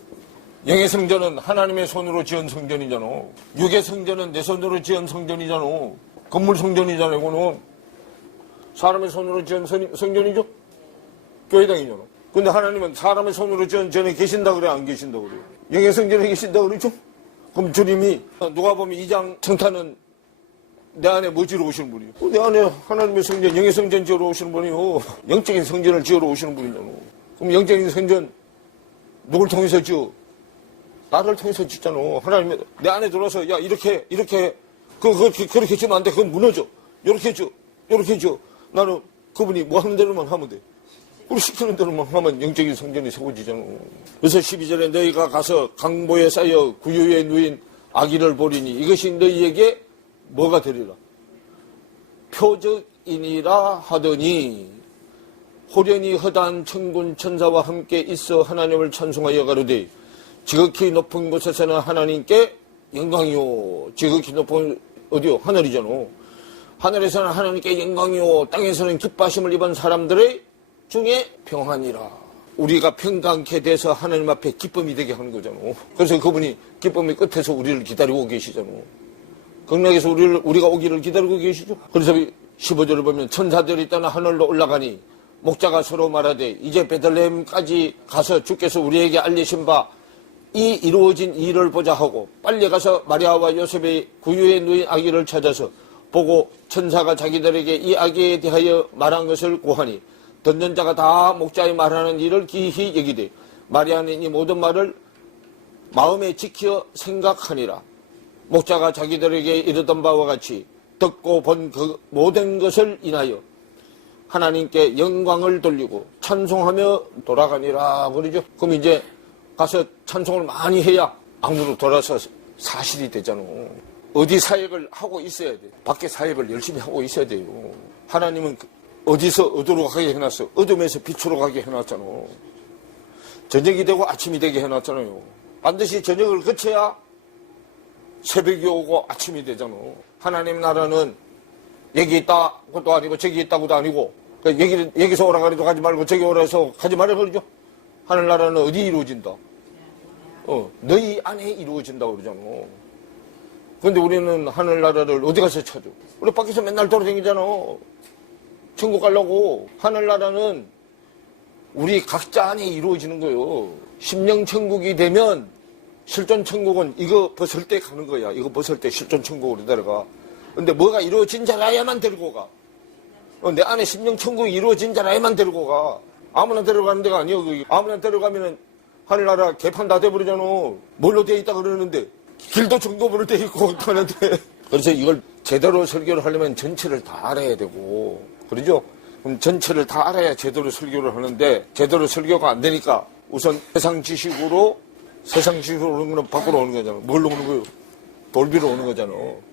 영의 성전은 하나님의 손으로 지은 성전이잖아. 육의 성전은 내 손으로 지은 성전이잖아. 건물 성전이잖아. 이거는 사람의 손으로 지은 성전이죠. 교회당이잖아. 근데 하나님은 사람의 손으로 지은 전에 계신다 그래, 안 계신다 그래? 영의 성전에 계신다 그러죠? 그럼 주님이 누가 보면 2장 성탄은 내 안에 뭐 지으러 오시는 분이에요? 내 안에 하나님의 성전, 영의 성전 지으러 오시는 분이요. 영적인 성전을 지으러 오시는 분이잖아. 그럼 영적인 성전 누굴 통해서 지어? 나를 통해서 짓잖아. 하나님이 내 안에 들어와서 야 이렇게 그렇게 지으면 안 돼. 그건 무너져. 이렇게 지어. 나는 그분이 뭐 하는 대로만 하면 돼. 우리 시키는 대로만 하면 영적인 성전이 세워지잖아. 그래서 12절에 너희가 가서 강보에 쌓여 구유에 누인 아기를 보리니 이것이 너희에게 뭐가 되리라? 표적이니라 하더니 호련히 허다한 천군 천사와 함께 있어 하나님을 찬송하여 가로되 지극히 높은 곳에서는 하나님께 영광이요. 지극히 높은 어디요? 하늘이잖아. 하늘에서는 하나님께 영광이요. 땅에서는 기뻐하심을 입은 사람들의 중에 평안이라. 우리가 평강케 돼서 하나님 앞에 기쁨이 되게 하는 거잖아. 그래서 그분이 기쁨의 끝에서 우리를 기다리고 계시잖아. 극락에서 우리가 오기를 기다리고 계시죠. 그래서 15절을 보면 천사들이 떠나 하늘로 올라가니 목자가 서로 말하되 이제 베들레헴까지 가서 주께서 우리에게 알리신 바 이 이루어진 일을 보자 하고 빨리 가서 마리아와 요셉의 구유에 누인 아기를 찾아서 보고 천사가 자기들에게 이 아기에 대하여 말한 것을 고하니 듣는 자가 다 목자의 말하는 일을 기히 여기되 마리아는 이 모든 말을 마음에 지켜 생각하니라. 목자가 자기들에게 이르던 바와 같이 듣고 본 그 모든 것을 인하여 하나님께 영광을 돌리고 찬송하며 돌아가니라 그러죠. 그럼 이제 가서 찬송을 많이 해야 안으로 돌아서 사실이 되잖아. 어디 사역을 하고 있어야 돼. 밖에 사역을 열심히 하고 있어야 돼요. 하나님은 어디서 어디로 가게 해놨어. 어둠에서 빛으로 가게 해놨잖아. 저녁이 되고 아침이 되게 해놨잖아요. 반드시 저녁을 거쳐야 새벽이 오고 아침이 되잖아. 하나님 나라는 여기 있다고도 아니고 저기 있다고도 아니고 여기서 오라 그래도 가지 말고 저기 오라 해서 가지 말라 그러죠. 하늘나라는 어디 이루어진다? 너희 안에 이루어진다고 그러잖아. 그런데 우리는 하늘나라를 어디 가서 찾아? 우리 밖에서 맨날 돌아다니잖아. 천국 가려고. 하늘나라는 우리 각자 안에 이루어지는 거예요. 심령천국이 되면 실존천국은 이거 벗을 때 가는 거야. 이거 벗을 때 실존천국으로 데려가. 근데 뭐가 이루어진 자라야만 데리고 가. 내 안에 심령천국이 이루어진 자라야만 데리고 가. 아무나 데려가는 데가 아니야. 아무나 데려가면은 하늘나라 개판 다 돼버리잖아. 뭘로 돼 있다 그러는데 길도 정도으로 돼 있고 하는데. 그래서 이걸 제대로 설교를 하려면 전체를 다 알아야 되고 그러죠. 그럼 전체를 다 알아야 제대로 설교를 하는데 제대로 설교가 안 되니까 우선 세상 지식으로 오는 거는 밖으로 오는 거잖아. 뭘로 오는 거예요? 돌비로 오는 거잖아.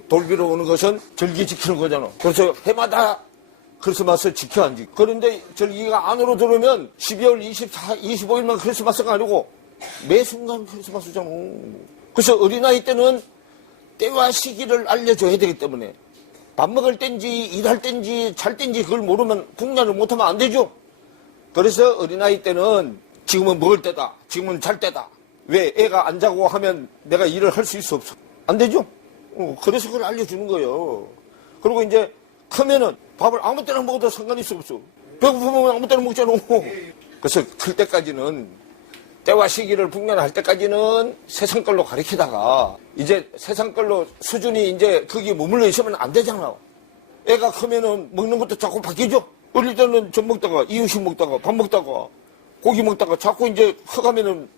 돌비로 오는 것은 절기 지키는 거잖아. 그래서 해마다 크리스마스 지켜 안 지켜. 그런데 절기가 안으로 들어오면 12월 25일만 크리스마스가 아니고 매 순간 크리스마스잖아. 그래서 어린아이 때는 때와 시기를 알려줘야 되기 때문에 밥 먹을 땐지 일할 땐지 잘 땐지 그걸 모르면 국냐를 못하면 안 되죠. 그래서 어린아이 때는 지금은 먹을 때다. 지금은 잘 때다. 왜? 애가 안 자고 하면 내가 일을 할 수 있어 없어? 안 되죠. 그래서 그걸 알려주는 거예요. 그리고 이제 크면은 밥을 아무 때나 먹어도 상관이 없어. 배고프면 아무 때나 먹잖아. 그래서 클 때까지는 때와 시기를 분간할 때까지는 세상 걸로 가리키다가 이제 세상 걸로 수준이 이제 거기에 머물러 있으면 안 되잖아. 애가 크면은 먹는 것도 자꾸 바뀌죠. 어릴 때는 젖 먹다가 이유식 먹다가 밥 먹다가 고기 먹다가 자꾸 이제 커가면은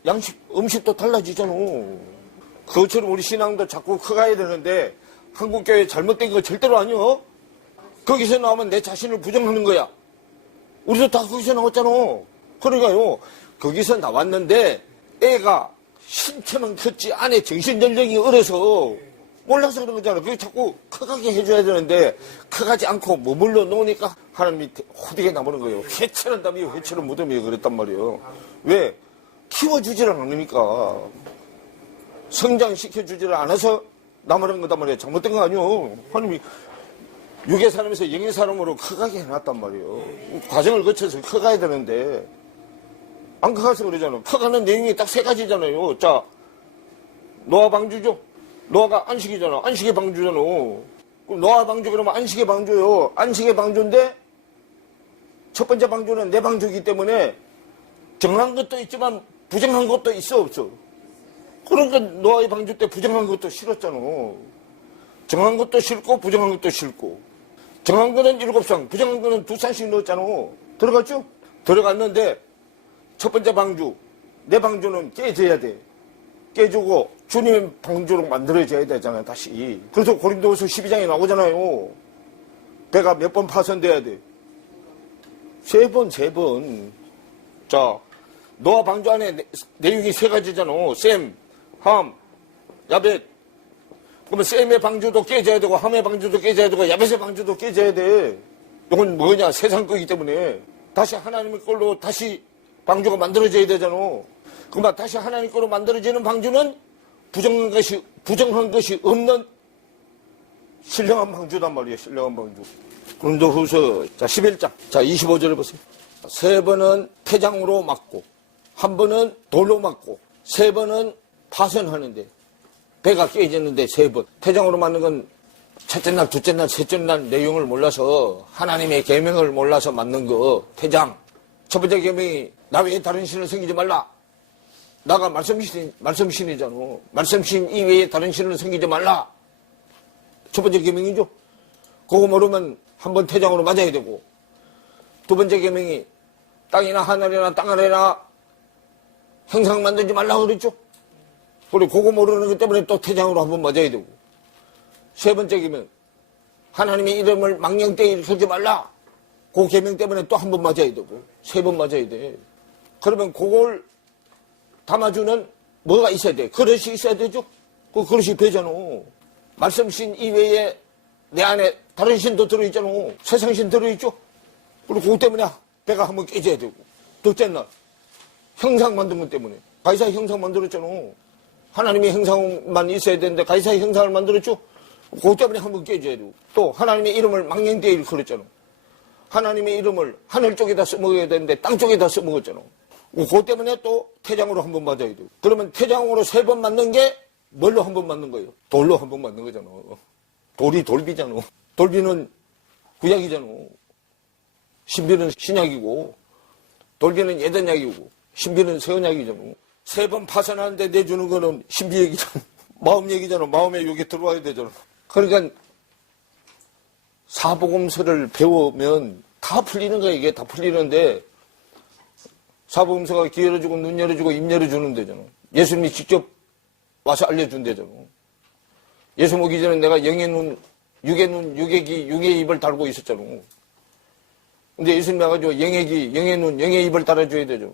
음식도 달라지잖아. 그것처럼 우리 신앙도 자꾸 커가야 되는데 한국교회 잘못된 거 절대로 아니요. 거기서 나오면 내 자신을 부정하는 거야. 우리도 다 거기서 나왔잖아. 그러니까요. 거기서 나왔는데 애가 신체만 컸지 안에 정신연령이 어려서 몰라서 그런 거잖아. 그게 자꾸 커가게 해줘야 되는데 커가지 않고 머물러 놓으니까 하나님이 호되게 남는 거예요. 회처럼 담이요 회처럼 무덤이요 그랬단 말이에요. 왜? 키워주지를 않으니까. 성장시켜주지를 않아서 남으는 거단 말이에요. 잘못된 거 아니에요. 하나님이 육의 사람에서 영의 사람으로 커가게 해놨단 말이에요. 과정을 거쳐서 커가야 되는데 안 커가서 그러잖아. 커가는 내용이 딱 세 가지잖아요. 자, 노아 방주죠. 노아가 안식이잖아. 안식의 방주잖아. 그럼 노아 방주 그러면 안식의 방주요. 안식의 방주인데 첫 번째 방주는 내 방주이기 때문에 정한 것도 있지만 부정한 것도 있어 없어. 그러니까 노아의 방주 때 부정한 것도 싫었잖아. 정한 것도 싫고 부정한 것도 싫고. 정한 거는 7상, 부정한 거는 2상씩 넣었잖아. 들어갔죠? 들어갔는데 첫 번째 방주, 내 방주는 깨져야 돼. 깨주고 주님의 방주로 만들어져야 되잖아요, 다시. 그래서 고린도후서 12장에 나오잖아요. 배가 몇 번 파손돼야 돼? 3번. 자, 노아 방주 안에 내용이 3가지잖아. 셈, 함, 야벳. 그러면 셈의 방주도 깨져야 되고, 함의 방주도 깨져야 되고, 야벳의 방주도 깨져야 돼. 이건 뭐냐? 세상 거기 때문에. 다시 하나님의 걸로 다시 방주가 만들어져야 되잖아. 그러면 다시 하나님 거로 만들어지는 방주는 부정한 것이 없는 신령한 방주단 말이에요. 신령한 방주. 고린도후서 11장 25절에 보세요. 3번은 태장으로 맞고 1번은 돌로 맞고 3번은 파손하는데 배가 깨졌는데 3번. 태장으로 맞는 건 첫째 날, 둘째 날, 셋째 날 내용을 몰라서 하나님의 계명을 몰라서 맞는 거. 태장. 첫 번째 계명이 나 외에 다른 신을 섬기지 말라. 나가 말씀신이잖아. 말씀신 이외에 다른 신을 섬기지 말라. 첫 번째 계명이죠. 그거 모르면 한번 태장으로 맞아야 되고. 두 번째 계명이 땅이나 하늘이나 땅 아래나 형상 만들지 말라고 그랬죠. 그리고 그거 모르는 것 때문에 또 태장으로 한번 맞아야 되고. 세 번째기면 하나님의 이름을 망령되이 일으키지 말라. 그 계명 때문에 또 한 번 맞아야 되고 3번 맞아야 돼. 그러면 그걸 담아주는 뭐가 있어야 돼? 그릇이 있어야 되죠. 그 그릇이 배잖아. 말씀신 이외에 내 안에 다른 신도 들어있잖아. 세상신 들어있죠. 그리고 그것 때문에 배가 한번 깨져야 되고. 둘째 날 형상 만든 것 때문에 가이사의 형상 만들었잖아. 하나님의 형상만 있어야 되는데 가이사의 형상을 만들었죠. 그것 때문에 한번 깨져야 되고. 또 하나님의 이름을 망령되이 일컬었잖아. 하나님의 이름을 하늘 쪽에다 써먹어야 되는데 땅 쪽에다 써먹었잖아. 그것 때문에 또 태장으로 한 번 맞아야 되고. 그러면 태장으로 3번 맞는 게 뭘로 한 번 맞는 거예요? 돌로 한 번 맞는 거잖아. 돌이 돌비잖아. 돌비는 구약이잖아. 신비는 신약이고 돌비는 예전약이고 신비는 새언약이잖아. 3번 파산하는데 내주는 거는 신비 얘기잖아. 마음 얘기잖아. 마음에 여기 들어와야 되잖아. 그러니까 사복음서를 배우면 다 풀리는 거야. 이게 다 풀리는데 사복음서가 귀 열어주고 눈 열어주고 입 열어주는 데잖아. 예수님이 직접 와서 알려준 데잖아. 예수 오기 전에 내가 영의 눈, 육의 눈, 육의 귀, 육의 입을 달고 있었잖아. 근데 예수님이 와가지고 영의 귀, 영의 눈, 영의 입을 달아줘야 되잖아.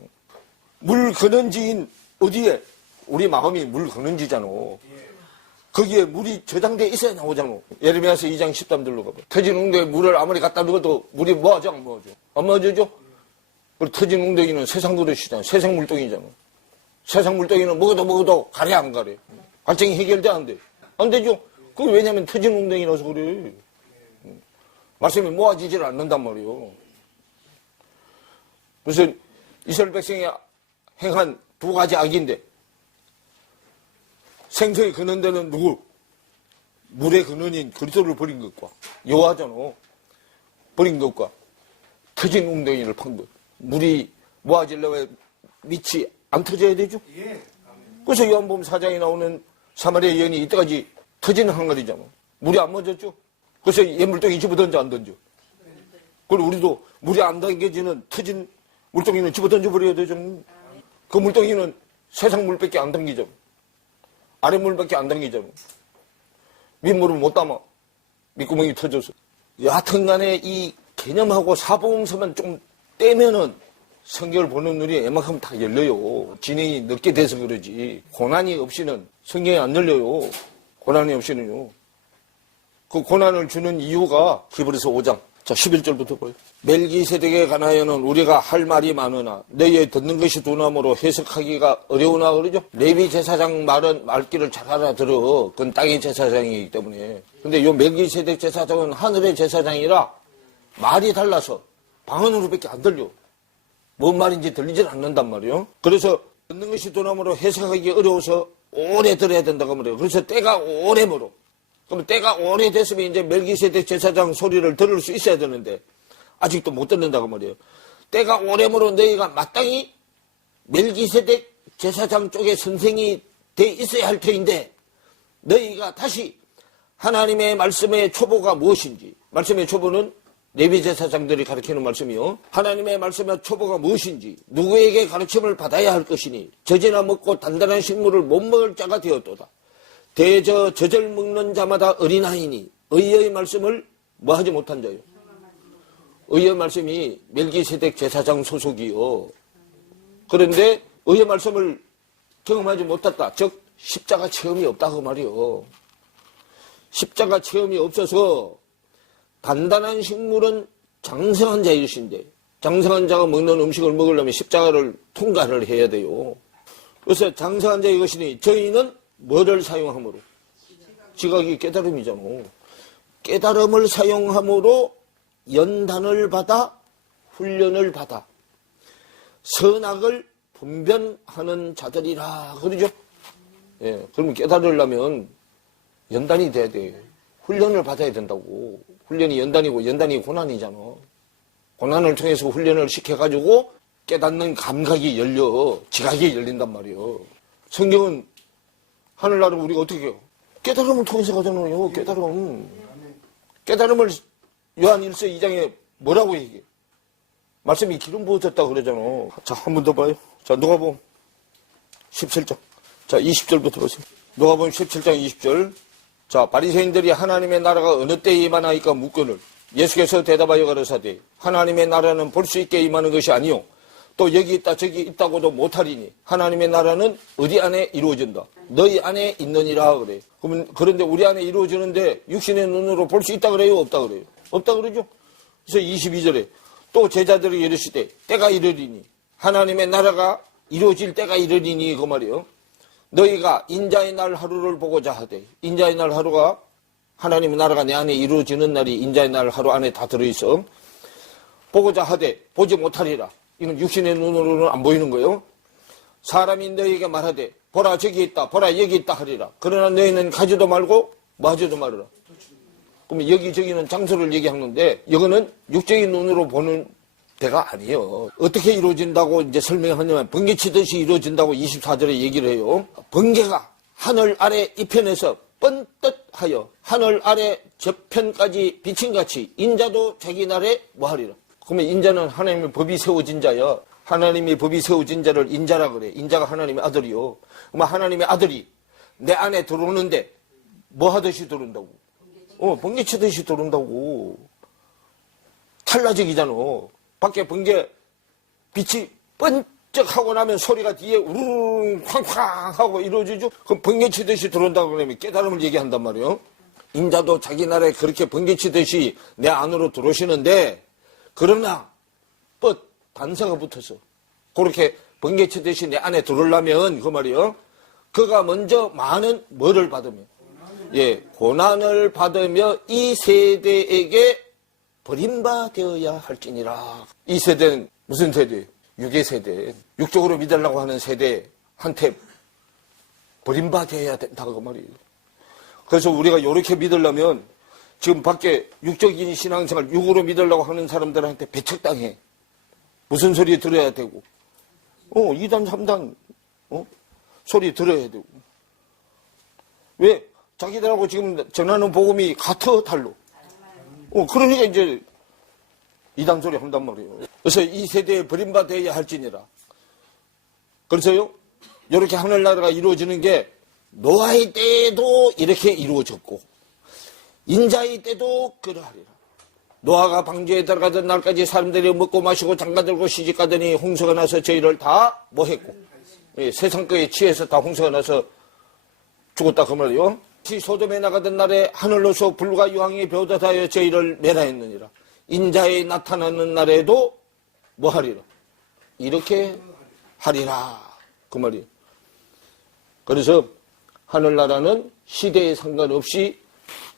물 근원지인 어디에? 우리 마음이 물 근원지잖아. 거기에 물이 저장돼 있어야 나오잖아. 예레미야서 2장 13절로 가봐. 터진 웅덩이에 물을 아무리 갖다 넣어도 물이 뭐하죠? 안 뭐하죠? 안 뭐하죠? 그리고 터진 웅덩이는 세상 그릇이잖아. 세상 물동이잖아. 세상 물동이는 먹어도 가래 안 가래? 갈증이 해결돼 안 돼? 안 되죠? 그게 왜냐면 터진 웅덩이라서 그래. 말씀이 모아지질 않는단 말이에요. 그래서 이스라엘 백성이 행한 2가지 악인데 생선의 근원되는 누구? 물의 근원인 그리스도를 버린 것과 여호와잖아. 버린 것과 터진 웅덩이를 판 것. 물이 모아지려면 밑이 안 터져야 되죠? 그래서 요한복음 4장에 나오는 사마리아 여인이 이때까지 터지는 항아리잖아. 물이 안 멎었죠? 그래서 얘 물동이 집어던져 안 던져? 그리고 우리도 물이 안 당겨지는 터진 물동이는 집어던져 버려야 되죠. 그 물동이는 세상 물밖에 안 당기잖아. 아래 물밖에 안 당기잖아. 윗물은 못 담아. 밑구멍이 터져서. 여하튼 간에 이 개념하고 사복음서만 좀 떼면은 성경을 보는 눈이 웬만큼 다 열려요. 진행이 늦게 돼서 그러지. 고난이 없이는 성경이 안 열려요. 고난이 없이는요. 그 고난을 주는 이유가 히브리서 5장. 자, 11절부터 보여요. 멜기세덱에 관하여는 우리가 할 말이 많으나 너희의 듣는 것이 두나무로 해석하기가 어려우나 그러죠. 레위 제사장 말귀를 잘 알아들어. 그건 땅의 제사장이기 때문에. 근데 요 멜기세덱 제사장은 하늘의 제사장이라 말이 달라서 방언으로밖에 안 들려. 뭔 말인지 들리질 않는단 말이에요. 그래서 듣는 것이 두나무로 해석하기 어려워서 오래 들어야 된다고 말해요. 그래서 때가 오래 멀어. 그럼 때가 오래됐으면 이제 멜기세덱 제사장 소리를 들을 수 있어야 되는데 아직도 못 듣는다고 말이에요. 때가 오래므로 너희가 마땅히 멜기세덱 제사장 쪽에 선생이 돼 있어야 할 터인데 너희가 다시 하나님의 말씀의 초보가 무엇인지, 말씀의 초보는 레위 제사장들이 가르치는 말씀이요. 하나님의 말씀의 초보가 무엇인지, 누구에게 가르침을 받아야 할 것이니 젖이나 먹고 단단한 식물을 못 먹을 자가 되었도다. 젖을 먹는 자마다 어린아이니 의의 말씀을 뭐하지 못한 자요. 의의 말씀이 멜기세덱 제사장 소속이요. 그런데 의의 말씀을 경험하지 못했다. 즉 십자가 체험이 없다고 말이요. 십자가 체험이 없어서 단단한 식물은 장성한 자이신데 장성한 자가 먹는 음식을 먹으려면 십자가를 통과를 해야 돼요. 그래서 장성한 자의 것이니 저희는 뭐를 사용함으로? 지각이 깨달음이잖아. 깨달음을 사용함으로 연단을 받아 훈련을 받아 선악을 분별하는 자들이라 그러죠. 예, 그러면 깨달으려면 연단이 돼야 돼. 훈련을 받아야 된다고. 훈련이 연단이고 연단이 고난이잖아. 고난을 통해서 훈련을 시켜가지고 깨닫는 감각이 열려. 지각이 열린단 말이에요. 성경은 하늘나라 우리가 어떻게 해요? 깨달음을 통해서 가잖아요. 깨달음을 요한 1서 2장에 뭐라고 얘기해? 말씀이 기름 부어졌다 그러잖아. 자, 한 번 더 봐요. 자, 누가복음 17장. 자, 20절부터 보세요. 누가복음 17장 20절. 자, 바리새인들이 하나님의 나라가 어느 때에 임하나이까 묻거늘 예수께서 대답하여 가로사대 하나님의 나라는 볼 수 있게 임하는 것이 아니요 또 여기 있다 저기 있다고도 못하리니 하나님의 나라는 어디 안에 이루어진다. 너희 안에 있느니라 그래. 그런데 우리 안에 이루어지는데 육신의 눈으로 볼 수 있다 그래요? 없다 그래요? 없다 그러죠? 그래서 22절에 또 제자들이 이르시되 때가 이르리니 하나님의 나라가 이루어질 때가 이르리니 그 말이요. 너희가 인자의 날 하루를 보고자 하되 인자의 날 하루가 하나님의 나라가 내 안에 이루어지는 날이 인자의 날 하루 안에 다 들어있어. 보고자 하되 보지 못하리라. 이건 육신의 눈으로는 안 보이는 거예요. 사람이 너희에게 말하되 보라 저기 있다 보라 여기 있다 하리라. 그러나 너희는 가지도 말고 마지도 말으라. 그러면 여기 저기는 장소를 얘기하는데 이거는 육적인 눈으로 보는 데가 아니에요. 어떻게 이루어진다고 이제 설명하냐면 번개치듯이 이루어진다고 24절에 얘기를 해요. 번개가 하늘 아래 이편에서 뻔뜻하여 하늘 아래 저편까지 비친같이 인자도 자기 날에 뭐하리라. 그러면 인자는 하나님의 법이 세워진 자야. 하나님의 법이 세워진 자를 인자라 그래. 인자가 하나님의 아들이요. 그러면 하나님의 아들이 내 안에 들어오는데 뭐 하듯이 들어온다고? 번개 치듯이 들어온다고. 찰나적이잖아. 밖에 번개 빛이 번쩍하고 나면 소리가 뒤에 우르르 쾅쾅 하고 이루어지죠. 그럼 번개 치듯이 들어온다고 그러면 깨달음을 얘기한단 말이에요. 인자도 자기 나라에 그렇게 번개 치듯이 내 안으로 들어오시는데 그러나 단서가 붙어서 그렇게 번개 치듯이 내 안에 들어오려면 그 말이요. 그가 먼저 많은 뭐를 받으며 고난을 받으며 이 세대에게 버림받아야 할지니라. 이 세대는 무슨 세대? 육의 세대. 육적으로 믿으려고 하는 세대한테 버림받아야 된다고 그 말이에요. 그래서 우리가 이렇게 믿으려면 지금 밖에 육적인 신앙생활, 육으로 믿으려고 하는 사람들한테 배척당해. 무슨 소리 들어야 되고, 2단, 3단, 소리 들어야 되고. 왜? 자기들하고 지금 전하는 복음이 같아, 달로. 그러니까 이제 2단 소리 한단 말이에요. 그래서 이 세대에 버림받아야 할지니라. 그래서요, 이렇게 하늘나라가 이루어지는 게 노아의 때에도 이렇게 이루어졌고, 인자의 때도 그러하리라. 노아가 방주에 들어가던 날까지 사람들이 먹고 마시고 장가들고 시집가더니 홍수가 나서 저희를 다 뭐 했고, 세상 거에 취해서 다 홍수가 나서 죽었다 그 말이요. 소돔에 나가던 날에 하늘로서 불과 유황이 벼다하여 저희를 멸하였느니라. 인자에 나타나는 날에도 뭐 하리라. 이렇게 하리라 그 말이에요. 그래서 하늘나라는 시대에 상관없이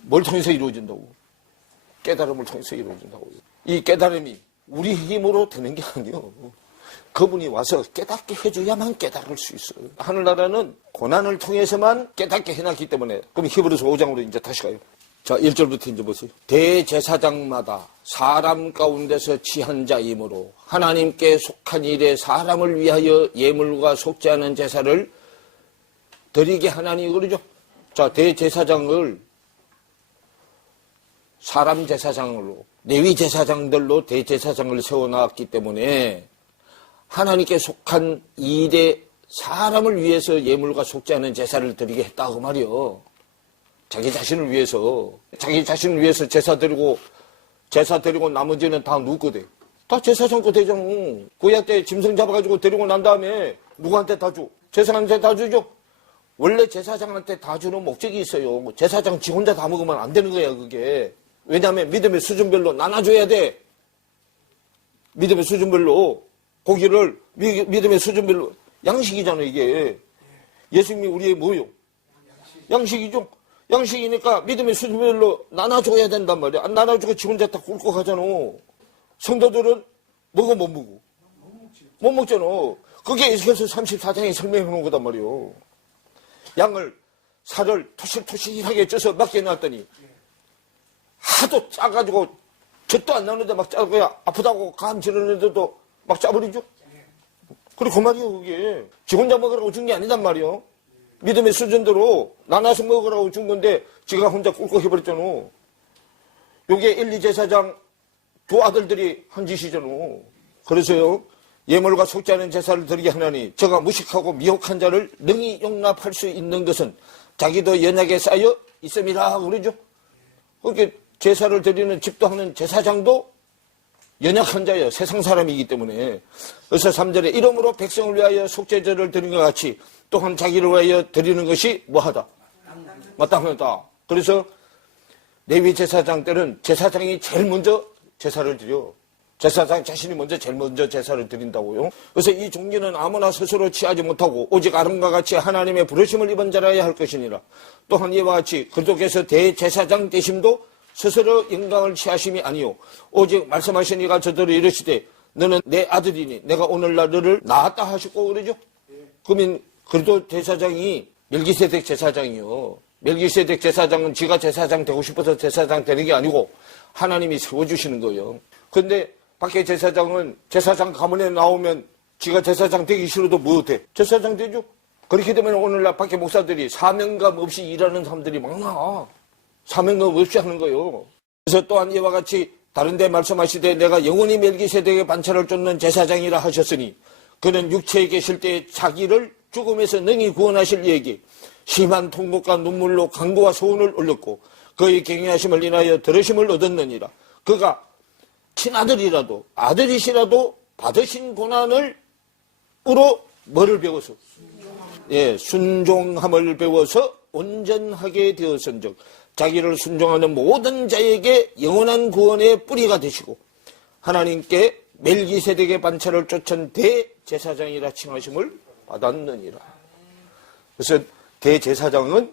뭘 통해서 이루어진다고? 깨달음을 통해서 이루어진다고. 이 깨달음이 우리 힘으로 되는 게 아니에요. 그분이 와서 깨닫게 해줘야만 깨달을 수 있어요. 하늘나라는 고난을 통해서만 깨닫게 해놨기 때문에. 그럼 히브리서 5장으로 이제 다시 가요. 자, 1절부터 이제 보세요. 대제사장마다 사람 가운데서 취한 자이므로 하나님께 속한 일에 사람을 위하여 예물과 속지 않은 제사를 드리게 하나니 그러죠. 자, 대제사장을 사람 제사장으로 레위 제사장들로 대제사장을 세워놨기 때문에 하나님께 속한 일에 사람을 위해서 예물과 속지 않은 제사를 드리게 했다고 말이요. 자기 자신을 위해서 제사 드리고 나머지는 다 누구 거 돼? 다 제사장 거 되잖아. 구약 때 짐승 잡아가지고 데리고 난 다음에 누구한테 다 줘? 제사장한테 다 주죠? 원래 제사장한테 다 주는 목적이 있어요. 제사장 지 혼자 다 먹으면 안 되는 거야, 그게. 왜냐하면 믿음의 수준별로 나눠줘야 돼. 믿음의 수준별로. 고기를 믿음의 수준별로. 양식이잖아, 이게. 예수님이 우리의 뭐요? 양식이죠? 양식이니까 믿음의 수준별로 나눠줘야 된단 말이야. 안 나눠주고 지 혼자 다 굴고 가잖아. 성도들은 먹어 못 먹어? 못 먹잖아. 그게 에스겔서 34장에 설명해 놓은 거단 말이요. 양을, 살을 토실토실하게 쪄서 맡겨놨더니 하도 짜가지고 젖도 안 나오는데 막 짜고 아프다고 감 지르는데도 막 짜버리죠. 그리고 그 말이요, 그게. 지 혼자 먹으라고 준 게 아니단 말이요. 믿음의 수준대로 나눠서 먹으라고 준 건데 지가 혼자 꿀꺽 해버렸잖아. 요게 1, 2제사장 두 아들들이 한 짓이잖아. 그래서요, 예물과 속지 않은 제사를 드리게 하나니 저가 무식하고 미혹한 자를 능히 용납할 수 있는 것은 자기도 연약에 쌓여 있음이라 그러죠. 그렇게 제사를 드리는 집도하는 제사장도 연약한 자예요. 세상 사람이기 때문에. 그래서 3절에 이러므로 백성을 위하여 속죄제를 드리는 것 같이 또한 자기를 위하여 드리는 것이 뭐하다? 마땅하다. 그래서 레위 제사장 때는 제사장이 제일 먼저 제사를 드려. 제사장 자신이 제일 먼저 제사를 드린다고요. 그래서 이 종기는 아무나 스스로 취하지 못하고 오직 아름과 같이 하나님의 부르심을 입은 자라야 할 것이니라. 또한 이와 같이 그도께서 대제사장 되심도 스스로 영광을 취하심이 아니요 오직 말씀하신 이가 저들을 이르시되 너는 내 아들이니 내가 오늘날 너를 낳았다 하셨고 그러죠. 그러면 그래도 제사장이 멜기세덱 제사장이요. 멜기세덱 제사장은 지가 제사장 되고 싶어서 제사장 되는 게 아니고 하나님이 세워주시는 거예요. 그런데 밖에 제사장은 제사장 가문에 나오면 지가 제사장 되기 싫어도 못해. 제사장 되죠. 그렇게 되면 오늘날 밖에 목사들이 사명감 없이 일하는 사람들이 많아. 사명감 없이 하는 거예요. 그래서 또한 이와 같이 다른 데 말씀하시되 내가 영원히 멜기세덱의 반차를 쫓는 제사장이라 하셨으니 그는 육체에 계실 때 자기를 죽음에서 능히 구원하실 이에게 심한 통곡과 눈물로 간구와 소원을 올렸고 그의 경외하심을 인하여 들으심을 얻었느니라. 그가 친아들이라도 아들이시라도 받으신 고난을 으로 뭐를 배워서? 순종함을 배워서 온전하게 되었은즉 자기를 순종하는 모든 자에게 영원한 구원의 뿌리가 되시고 하나님께 멜기세덱의 반차를 쫓은 대제사장이라 칭하심을 받았느니라. 그래서 대제사장은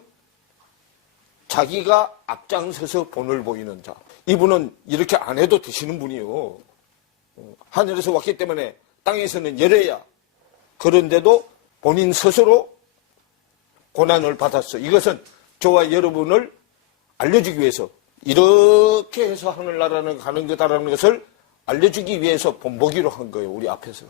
자기가 앞장서서 본을 보이는 자. 이분은 이렇게 안 해도 되시는 분이요. 하늘에서 왔기 때문에 땅에서는 열애야. 그런데도 본인 스스로 고난을 받았어. 이것은 저와 여러분을 알려주기 위해서 이렇게 해서 하늘나라는 가는 거다라는 것을 알려주기 위해서 본보기로 한 거예요. 우리 앞에서.